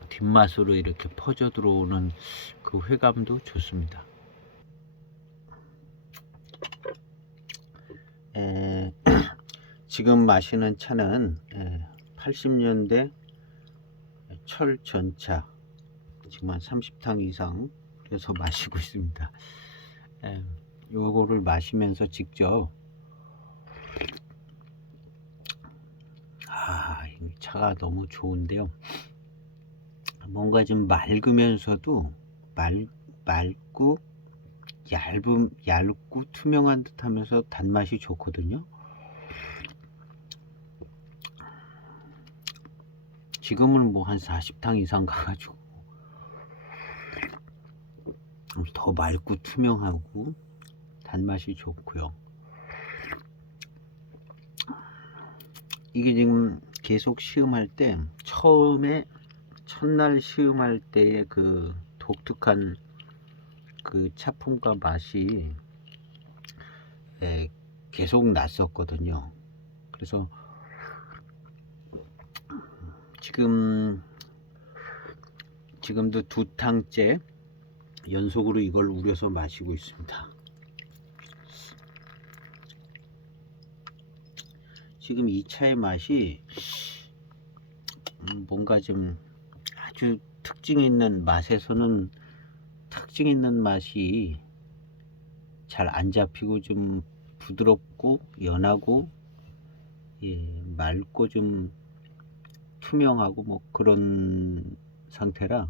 뒷맛으로 이렇게 퍼져 들어오는 그 회감도 좋습니다. 지금 마시는 차는 80년대 철 전차, 지금 한 30탕 이상 그래서 마시고 있습니다. 요거를 마시면서 직접 차가 너무 좋은데요. 뭔가 좀 맑으면서도 맑고 얇고 투명한 듯 하면서 단맛이 좋거든요. 지금은 뭐 한 40탕 이상 가가지고 더 맑고 투명하고 단맛이 좋고요. 이게 지금 계속 시음할 때 처음에 첫날 시음할 때의 그 독특한 그 차품과 맛이 계속 났었거든요. 그래서 지금도 2탕째 연속으로 이걸 우려서 마시고 있습니다. 지금 이 차의 맛이 뭔가 좀 아주 특징 있는 맛에서는 특징 있는 맛이 잘 안 잡히고 좀 부드럽고 연하고 맑고 좀 투명하고 뭐 그런 상태라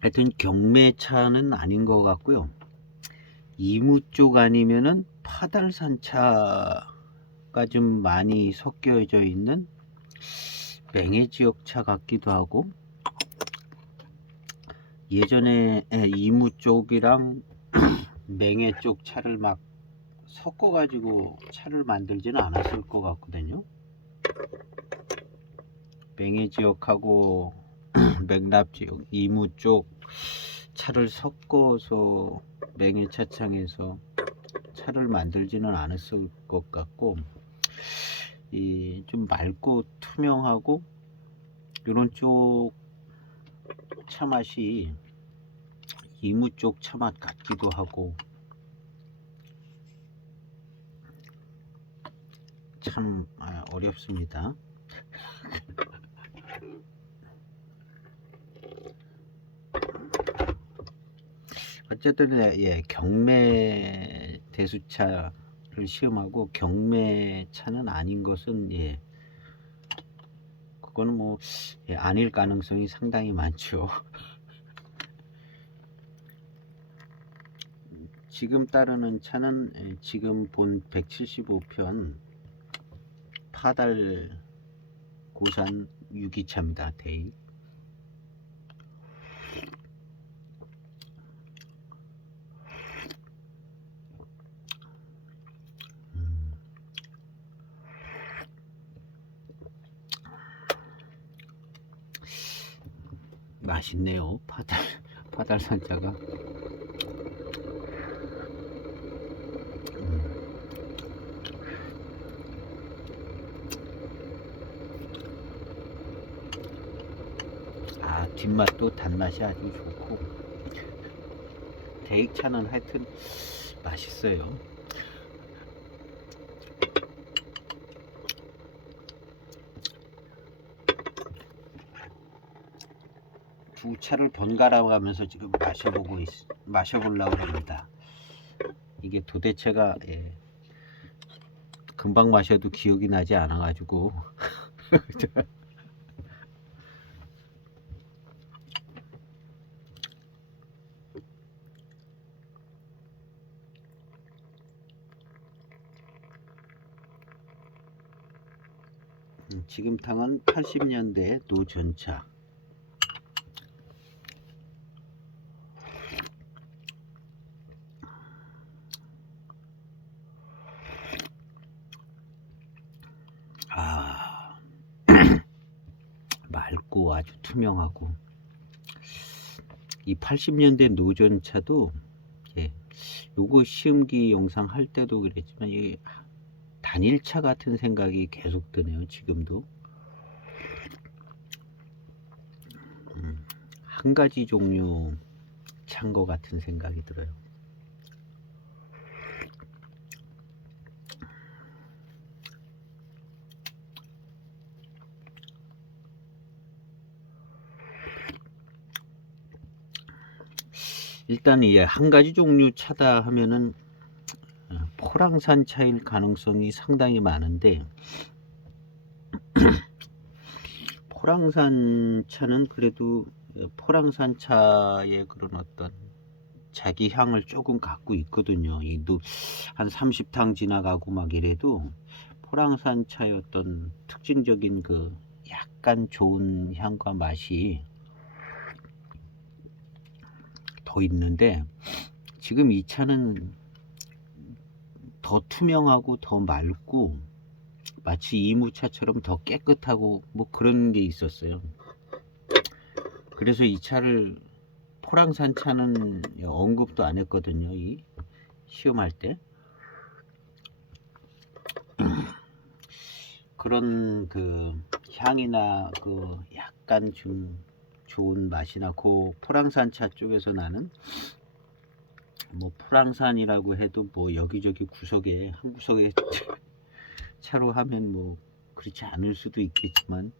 하여튼 경매차는 아닌 것 같고요. 이무 쪽 아니면은 파달산차가 좀 많이 섞여져 있는 맹해 지역 차 같기도 하고, 예전에 이무 쪽이랑 맹해 쪽 차를 막 섞어 가지고 차를 만들지는 않았을 것 같거든요. 맹해 지역하고 맥납 지역, 이무 쪽 차를 섞어서 맹해 차창에서 차를 만들지는 않았을 것 같고, 좀 맑고 투명하고 이런 쪽 차 맛이 이무 쪽 차 맛 같기도 하고 참 어렵습니다. 어쨌든 경매 대수차를 시음하고 경매 차는 아닌 것은 그거는 뭐 아닐 가능성이 상당히 많죠. 지금 따르는 차는 지금 본 175편 파달 고산 유기차입니다. 데이. 맛있네요. 파달산차가. 뒷맛도 단맛이 아주 좋고, 대익차는 하여튼 맛있어요. 두 차를 번갈아 가면서 지금 마셔보려고 합니다. 이게 도대체가 금방 마셔도 기억이 나지 않아 가지고 지금 탕은 80년대 노전차. 맑고 아주 투명하고, 이 80년대 노전차도 요거 시음기 영상 할 때도 그랬지만 이 단일차 같은 생각이 계속 드네요. 지금도 한 가지 종류 찬 거 같은 생각이 들어요. 일단 한 가지 종류 차다 하면은 포랑산 차일 가능성이 상당히 많은데, 포랑산 차는 그래도 포랑산 차의 그런 어떤 자기 향을 조금 갖고 있거든요. 한 30탕 지나가고 막 이래도 포랑산 차의 어떤 특징적인 그 약간 좋은 향과 맛이 더 있는데, 지금 이 차는 더 투명하고 더 맑고 마치 이무차처럼 더 깨끗하고 뭐 그런 게 있었어요. 그래서 이 차를 포랑산 차는 언급도 안 했거든요. 이 시음할 때. 그런 그 향이나 그 약간 좀 좋은 맛이나 그 포랑산 차 쪽에서 나는, 뭐 포랑산이라고 해도 뭐 여기저기 구석에 한 구석에 차로 하면 뭐 그렇지 않을 수도 있겠지만,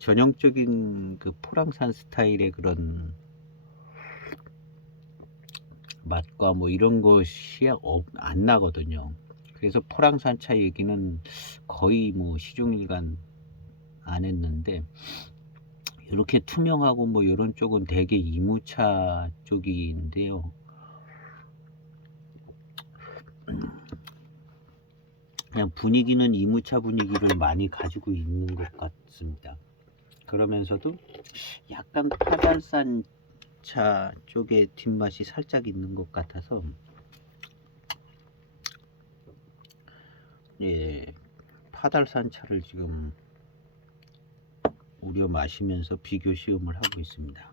전형적인 그 포랑산 스타일의 그런 맛과 뭐 이런 것이 안 나거든요. 그래서 포랑산 차 얘기는 거의 뭐 시종일관 안 했는데, 이렇게 투명하고 뭐 이런 쪽은 대개 이무차 쪽인데요. 그냥 분위기는 이무차 분위기를 많이 가지고 있는 것 같습니다. 그러면서도 약간 파달산 차 쪽의 뒷맛이 살짝 있는 것 같아서, 파달산 차를 지금 우려 마시면서 비교 시음을 하고 있습니다.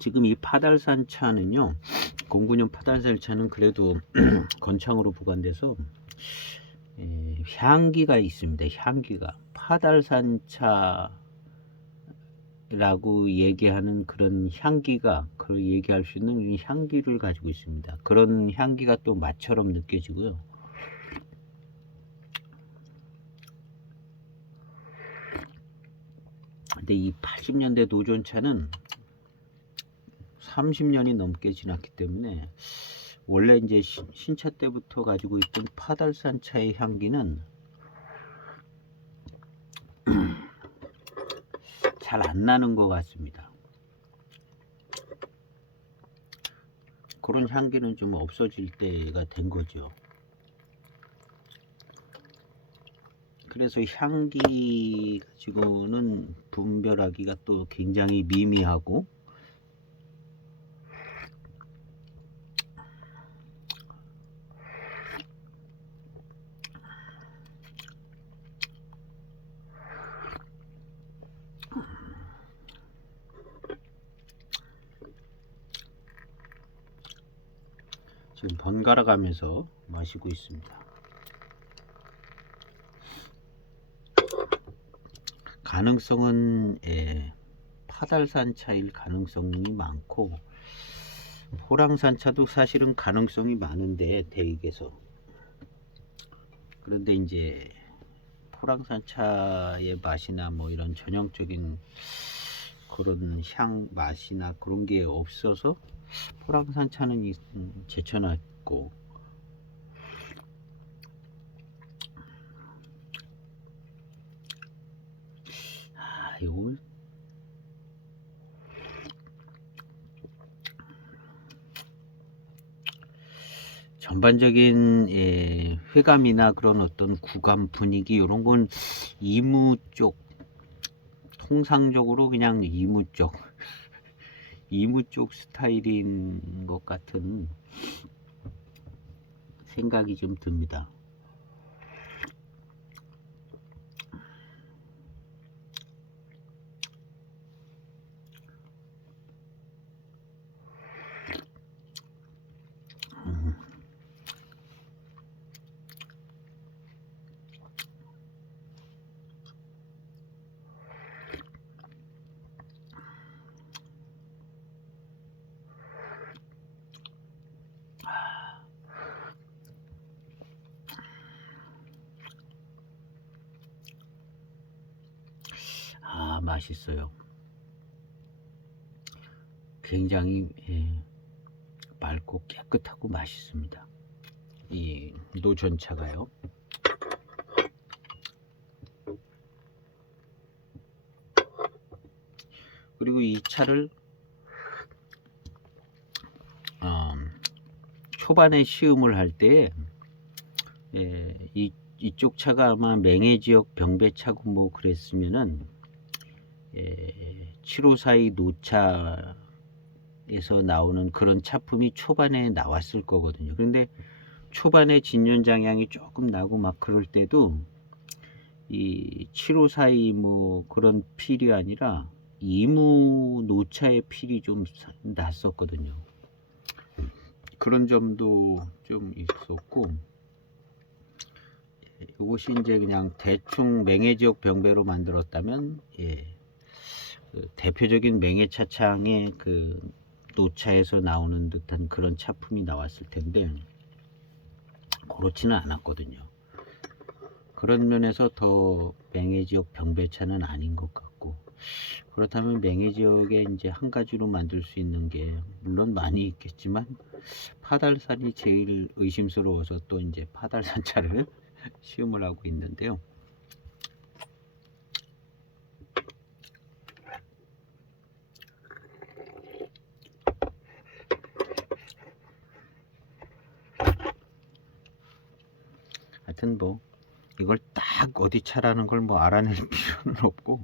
지금 이 파달산 차는요, 09년 파달산 차는 그래도 건창으로 보관돼서 향기가 있습니다. 향기가 파달산 차라고 얘기하는 그런 향기가, 그 얘기할 수 있는 향기를 가지고 있습니다. 그런 향기가 또 맛처럼 느껴지고요. 근데 이 80년대 노전차는 30년이 넘게 지났기 때문에, 원래 이제 신차 때부터 가지고 있던 파달산 차의 향기는 잘 안 나는 것 같습니다. 그런 향기는 좀 없어질 때가 된 거죠. 그래서 향기 가지고는 분별하기가 또 굉장히 미미하고, 지금 번갈아 가면서 마시고 있습니다. 가능성은 파달산 차일 가능성이 많고, 호랑산 차도 사실은 가능성이 많은데 대익에서, 그런데 이제 포랑산 차의 맛이나 뭐 이런 전형적인 그런 향 맛이나 그런 게 없어서 포랑산 차는 제쳐놨고, 요거 전반적인 회감이나 그런 어떤 구감 분위기 이런 건 이무 쪽, 통상적으로 그냥 이무 쪽 이무 쪽 스타일인 것 같은 생각이 좀 듭니다. 맛있어요. 굉장히 맑고 깨끗하고 맛있습니다. 이 노전차가요. 그리고 이 차를 초반에 시음을 할 때 이쪽 차가 아마 맹해지역 병배차고 뭐 그랬으면은 7542 노차에서 나오는 그런 차품이 초반에 나왔을 거거든요. 그런데 초반에 진연장향이 조금 나고 막 그럴 때도 이 7542 뭐 그런 필이 아니라 이무 노차의 필이 좀 났었거든요. 그런 점도 좀 있었고, 이것이 이제 그냥 대충 맹해지역 병배로 만들었다면 그 대표적인 맹해차창의 그 노차에서 나오는 듯한 그런 차품이 나왔을 텐데 그렇지는 않았거든요. 그런 면에서 더 맹해지역 병배차는 아닌 것 같고, 그렇다면 맹해지역에 이제 한 가지로 만들 수 있는 게 물론 많이 있겠지만 파달산이 제일 의심스러워서 또 이제 파달산 차를 시음을 하고 있는데요. 하여튼 뭐 이걸 딱 어디 차라는 걸 뭐 알아낼 필요는 없고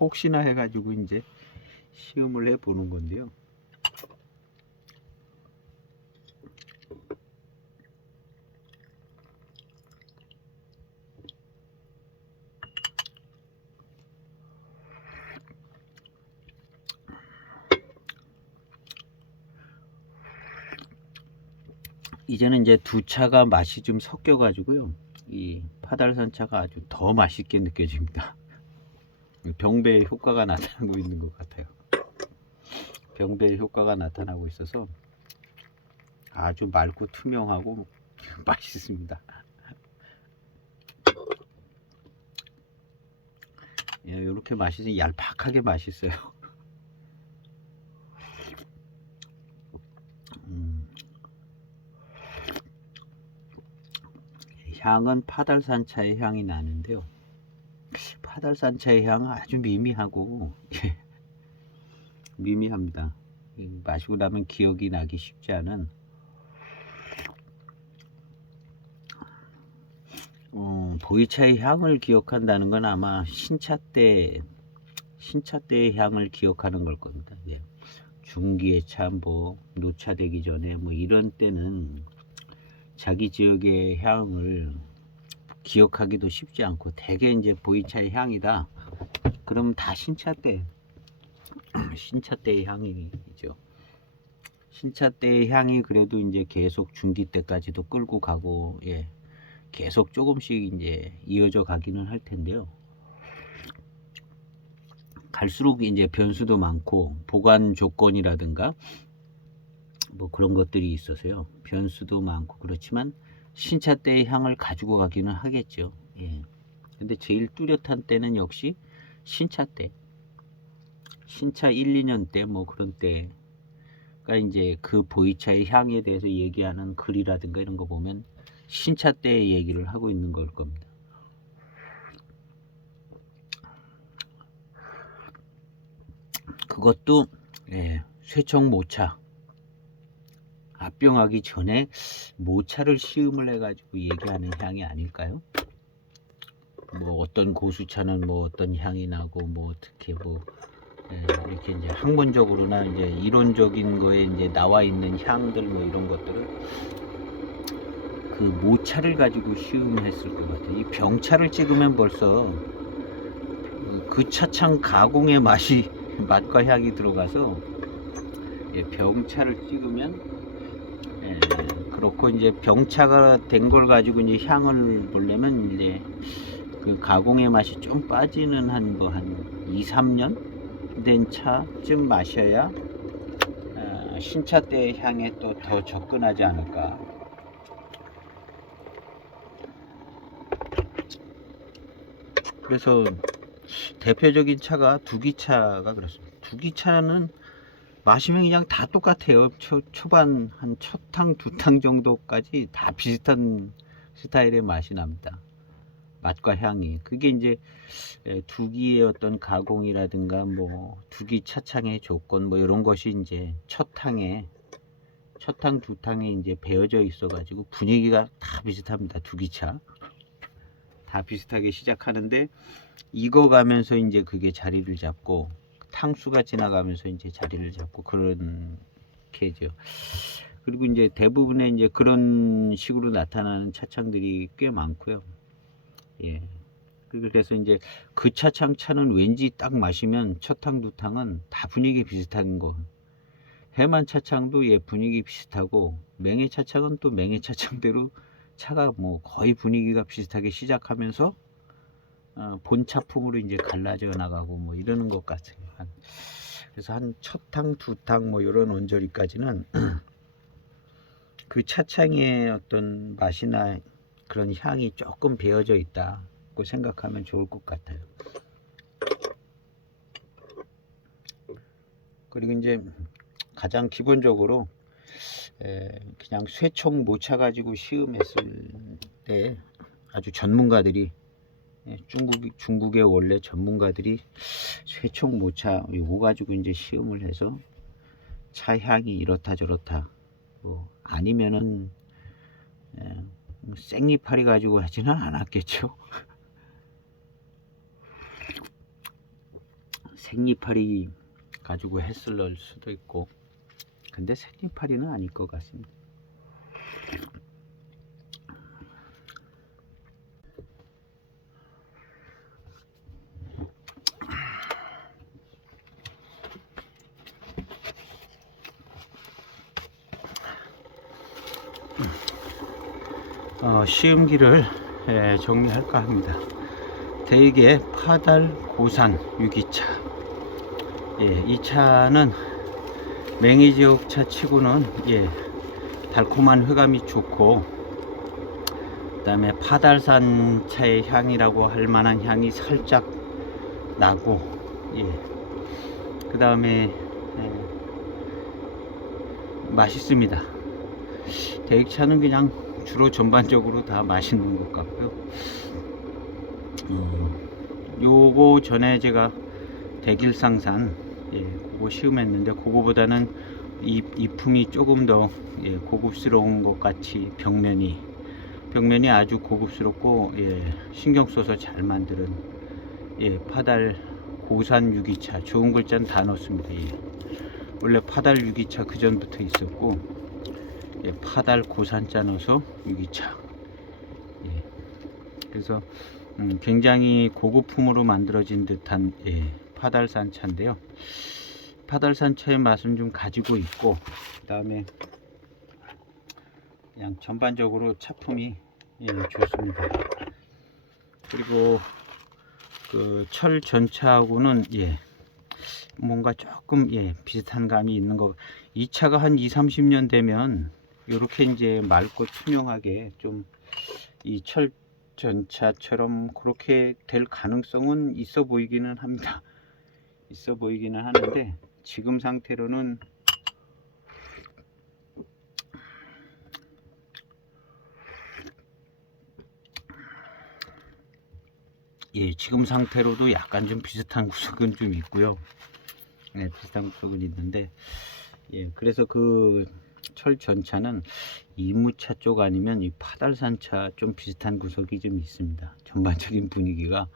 혹시나 해가지고 이제 시음을 해 보는 건데요. 이제는 이제 두 차가 맛이 좀 섞여 가지고요, 이 파달산 차가 아주 더 맛있게 느껴집니다. 병배의 효과가 나타나고 있는 것 같아요. 병배의 효과가 나타나고 있어서 아주 맑고 투명하고 맛있습니다. 이렇게 맛있어요. 얄팍하게 맛있어요. 향은 파달산차의 향이 나는데요. 파달산차의 향은 아주 미미하고 미미합니다. 마시고 나면 기억이 나기 쉽지 않은 보이차의 향을 기억한다는 건 아마 신차 때의 향을 기억하는 걸 겁니다. 중기의 차, 뭐 노차되기 전에 뭐 이런 때는 자기 지역의 향을 기억하기도 쉽지 않고 대개 이제 보이차의 향이다 그러면 다 신차 때의 향이죠. 신차 때의 향이 그래도 이제 계속 중기 때까지도 끌고 가고 계속 조금씩 이제 이어져 가기는 할 텐데요. 갈수록 이제 변수도 많고 보관 조건이라든가 뭐 그런 것들이 있어서요. 변수도 많고 그렇지만 신차 때의 향을 가지고 가기는 하겠죠. 근데 제일 뚜렷한 때는 역시 신차 때, 신차 1, 2년 때 뭐 그런 때가 이제 그 보이차의 향에 대해서 얘기하는 글이라든가 이런 거 보면 신차 때의 얘기를 하고 있는 걸 겁니다. 그것도 쇠청 모차 압병하기 전에 모차를 시음을 해가지고 얘기하는 향이 아닐까요? 뭐 어떤 고수차는 뭐 어떤 향이 나고 뭐 어떻게 뭐 이렇게 이제 학문적으로나 이제 이론적인 거에 이제 나와 있는 향들 뭐 이런 것들을 그 모차를 가지고 시음했을 것 같아요. 이 병차를 찍으면 벌써 그 차창 가공의 맛과 향이 들어가서 병차를 찍으면 그렇고 이제 병차가 된 걸 가지고 이제 향을 보려면 이제 그 가공의 맛이 좀 빠지는 한 2, 3년 된 차쯤 마셔야 신차 때의 향에 또 더 접근하지 않을까. 그래서 대표적인 차가 두기차가 그렇습니다. 두기차는 마시면 그냥 다 똑같아요. 초반 한 첫 탕, 두 탕 정도까지 다 비슷한 스타일의 맛이 납니다. 맛과 향이. 그게 이제 두기의 어떤 가공이라든가 뭐 두기 차창의 조건 뭐 이런 것이 이제 첫 탕, 두 탕에 이제 배어져 있어 가지고 분위기가 다 비슷합니다. 두기차. 다 비슷하게 시작하는데 익어가면서 이제 그게 자리를 잡고 탕수가 지나가면서 이제 자리를 잡고 그런 게죠. 그리고 이제 대부분의 이제 그런 식으로 나타나는 차창들이 꽤 많고요. 예. 그래서 이제 그 차창 차는 왠지 딱 마시면 첫 탕, 두 탕은 다 분위기 비슷한 거. 해만 차창도 예 분위기 비슷하고 맹해 차창은 또 맹해 차창대로 차가 뭐 거의 분위기가 비슷하게 시작하면서 본 차품으로 이제 갈라져 나가고 뭐 이러는 것 같아요. 그래서 한 첫 탕, 두 탕 뭐 이런 온저리까지는 그 차창의 어떤 맛이나 그런 향이 조금 배어져 있다고 생각하면 좋을 것 같아요. 그리고 이제 가장 기본적으로 그냥 쇠총 모차 가지고 시음했을 때 아주 전문가들이 중국의 원래 전문가들이 쇠총 모차 요거 가지고 이제 시음을 해서 차 향이 이렇다 저렇다 뭐 아니면은 생리파리 가지고 하지는 않았겠죠. 생리파리 가지고 했을 수도 있고 근데 생리파리는 아닐 것 같습니다. 시음기를 정리할까 합니다. 대개 파달 고산 유기차. 이 차는 맹해지역 차 치고는 달콤한 흑감이 좋고 그 다음에 파달산 차의 향이라고 할 만한 향이 살짝 나고 그 다음에 맛있습니다. 대익차는 그냥 주로 전반적으로 다 맛있는 것 같고요. 요거 전에 제가 대길상산 그거 시음했는데 그거보다는 이품이 조금 더 고급스러운 것 같이 벽면이 아주 고급스럽고 신경 써서 잘 만드는 파달 고산 유기차. 좋은 글자는 다 넣습니다. 원래 파달 유기차 그 전부터 있었고 파달 고산자 넣어서 유기차. 그래서 굉장히 고급품으로 만들어진 듯한 파달산 차인데요. 파달산 차의 맛은 좀 가지고 있고 그 다음에 그냥 전반적으로 차품이 좋습니다. 그리고 그 철 전차하고는 뭔가 조금 비슷한 감이 있는 거. 이 차가 한 20-30년 되면 이렇게 이제 맑고 투명하게 좀 이 철 전차처럼 그렇게 될 가능성은 있어 보이기는 합니다. 있어 보이기는 하는데 지금 상태로는 지금 상태로도 약간 좀 비슷한 구석은 좀 있고요. 비슷한 구석은 있는데 그래서 그 철 전차는 이무차 쪽 아니면 이 파달산차 좀 비슷한 구석이 좀 있습니다. 전반적인 분위기가.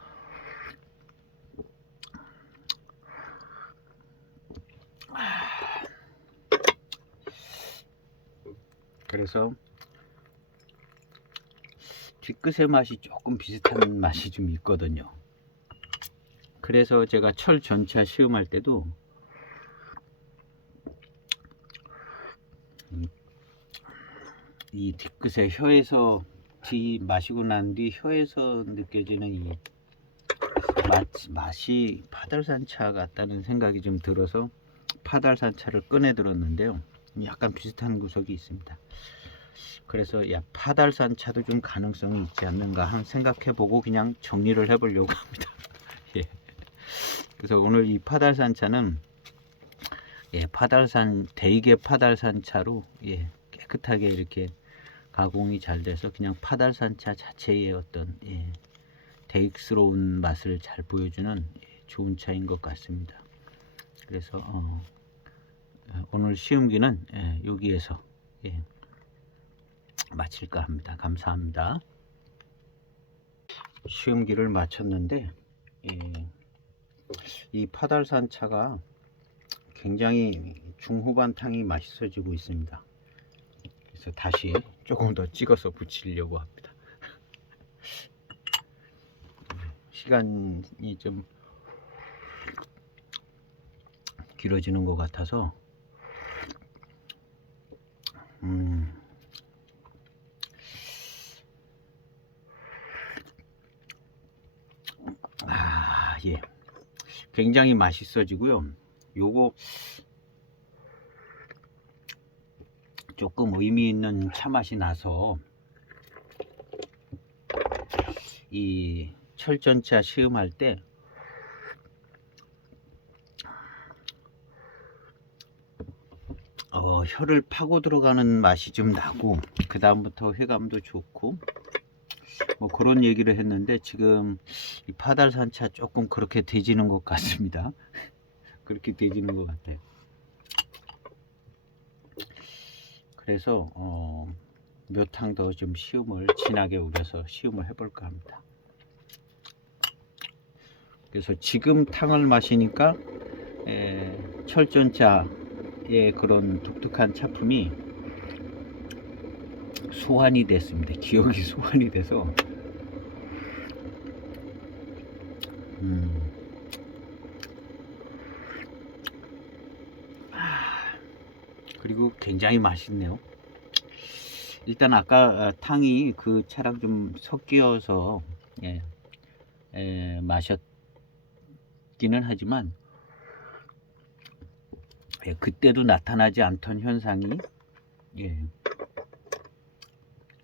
그래서 뒤끝의 맛이 조금 비슷한 맛이 좀 있거든요. 그래서 제가 철 전차 시음할 때도 이 뒤끝에 혀에서 마시고 난 뒤 혀에서 느껴지는 이 맛이 파달산차 같다는 생각이 좀 들어서 파달산차를 꺼내 들었는데요. 약간 비슷한 구석이 있습니다. 그래서 파달산차도 좀 가능성이 있지 않는가 생각해 보고 그냥 정리를 해 보려고 합니다. 그래서 오늘 이 파달산차는 파달산 대이계 파달산차로 깨끗하게 이렇게 가공이 잘 돼서 그냥 파달산차 자체의 어떤 대익스러운 맛을 잘 보여주는 좋은 차인 것 같습니다. 그래서 오늘 시음기는 여기에서 마칠까 합니다. 감사합니다. 시음기를 마쳤는데 이 파달산차가 굉장히 중후반 탕이 맛있어지고 있습니다. 그래서 다시 조금 더 찍어서 붙이려고 합니다. 시간이 좀 길어지는 것 같아서 굉장히 맛있어지고요. 요거 조금 의미 있는 차 맛이 나서 이 철전차 시음할 때 혀를 파고 들어가는 맛이 좀 나고, 그 다음부터 회감도 좋고 뭐 그런 얘기를 했는데, 지금 이 파달산차 조금 그렇게 되지는 것 같습니다. 그렇게 되지는 것 같아요. 그래서 몇 탕 더 좀 시음을 진하게 우려서 시음을 해볼까 합니다. 그래서 지금 탕을 마시니까 철전차의 그런 독특한 차품이 소환이 됐습니다. 기억이 소환이 돼서 그리고 굉장히 맛있네요. 일단 아까 탕이 그 차랑 좀 섞여서 마셨기는 하지만 그때도 나타나지 않던 현상이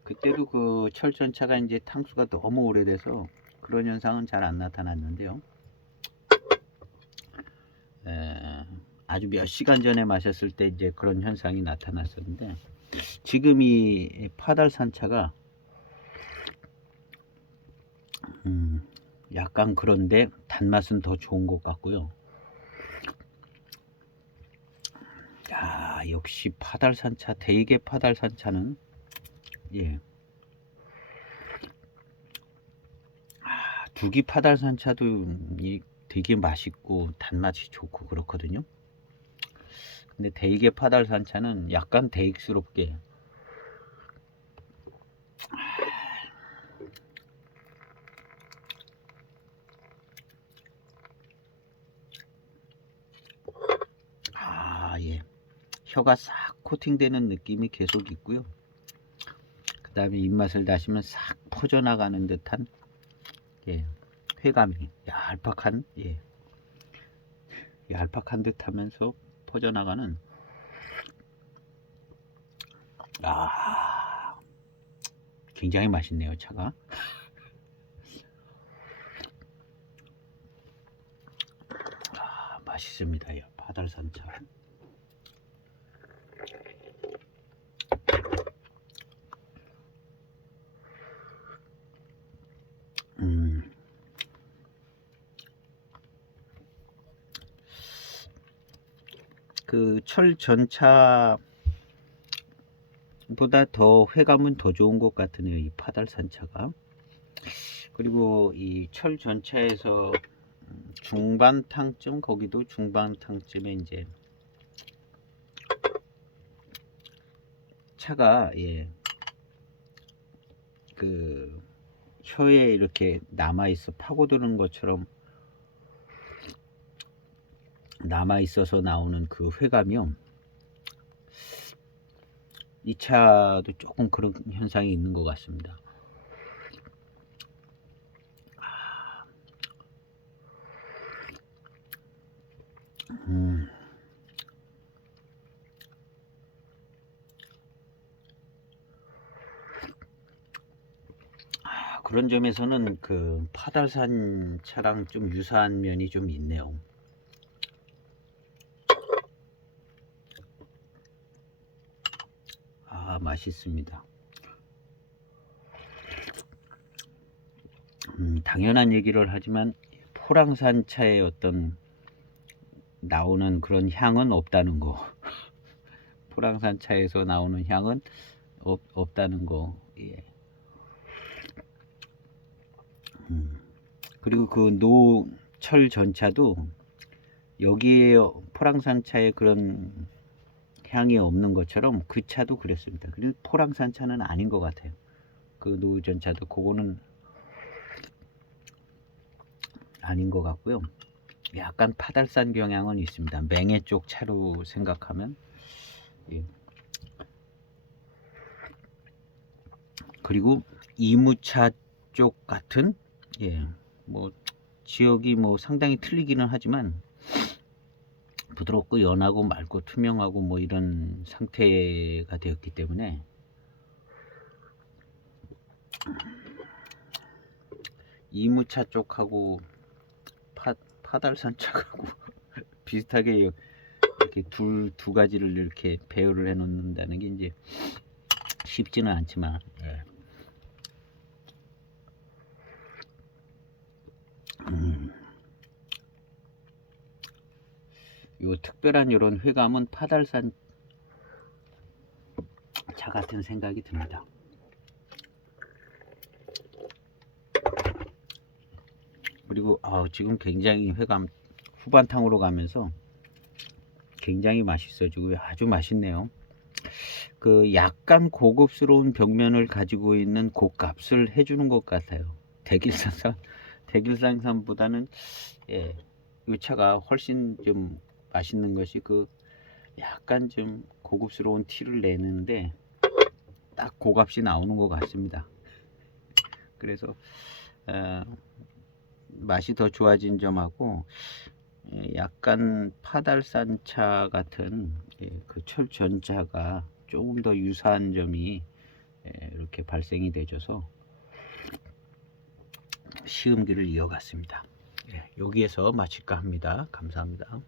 그때도 그 철전차가 이제 탕수가 너무 오래돼서 그런 현상은 잘 안 나타났는데요. 아주 몇 시간 전에 마셨을 때 이제 그런 현상이 나타났었는데, 지금 이 파달산차가 약간 그런데 단맛은 더 좋은 것 같고요. 역시 파달산차, 대이계 파달산차는 두기 파달산차도 되게 맛있고 단맛이 좋고 그렇거든요. 근데 대이계 파달산차는 약간 대익스럽게 혀가 싹 코팅되는 느낌이 계속 있고요. 그 다음에 입맛을 다시면 싹 퍼져나가는 듯한 회감이 얄팍한 듯 하면서 퍼져나가는 굉장히 맛있네요. 차가 맛있습니다. 파달산차. 그 철전차보다 더 회감은 더 좋은 것 같으네요. 이 파달산차가. 그리고 이 철전차에서 중반탕쯤, 거기도 중반탕쯤에 이제 차가 그 혀에 이렇게 남아 있어 파고드는 것처럼 남아 있어서 나오는 그 회감이요. 이 차도 조금 그런 현상이 있는 것 같습니다. 그런 점에서는 그 파달산 차랑 좀 유사한 면이 좀 있네요. 아, 맛있습니다. 당연한 얘기를 하지만 포랑산 차의 어떤 나오는 그런 향은 없다는 거. 포랑산 차에서 나오는 향은 없다는 거. 예. 그리고 그 노철 전차도 여기에 포랑산 차에 그런 향이 없는 것처럼 그 차도 그랬습니다. 그리고 포랑산 차는 아닌 것 같아요. 그 노전차도 그거는 아닌 것 같고요. 약간 파달산 경향은 있습니다. 맹해 쪽 차로 생각하면. 예. 그리고 이무차 쪽 같은, 예, 뭐 지역이 뭐 상당히 틀리기는 하지만 부드럽고 연하고 맑고 투명하고 뭐 이런 상태가 되었기 때문에 이무차 쪽하고 파달산 쪽하고 비슷하게 이렇게 두 가지를 이렇게 배열을 해 놓는다는 게 이제 쉽지는 않지만, 예. 요 특별한 이런 회감은 파달산 차 같은 생각이 듭니다. 그리고 지금 굉장히 회감 후반탕으로 가면서 굉장히 맛있어지고 아주 맛있네요. 그 약간 고급스러운 벽면을 가지고 있는 고값을 해주는 것 같아요. 대길상산보다는, 예, 이 차가 훨씬 좀 맛있는 것이 그 약간 좀 고급스러운 티를 내는데 딱 고값이 나오는 것 같습니다. 그래서 맛이 더 좋아진 점하고, 약간 파달산차 같은, 그 철전차가 조금 더 유사한 점이 이렇게 발생이 되줘서 시음기를 이어갔습니다. 여기에서 마칠까 합니다. 감사합니다.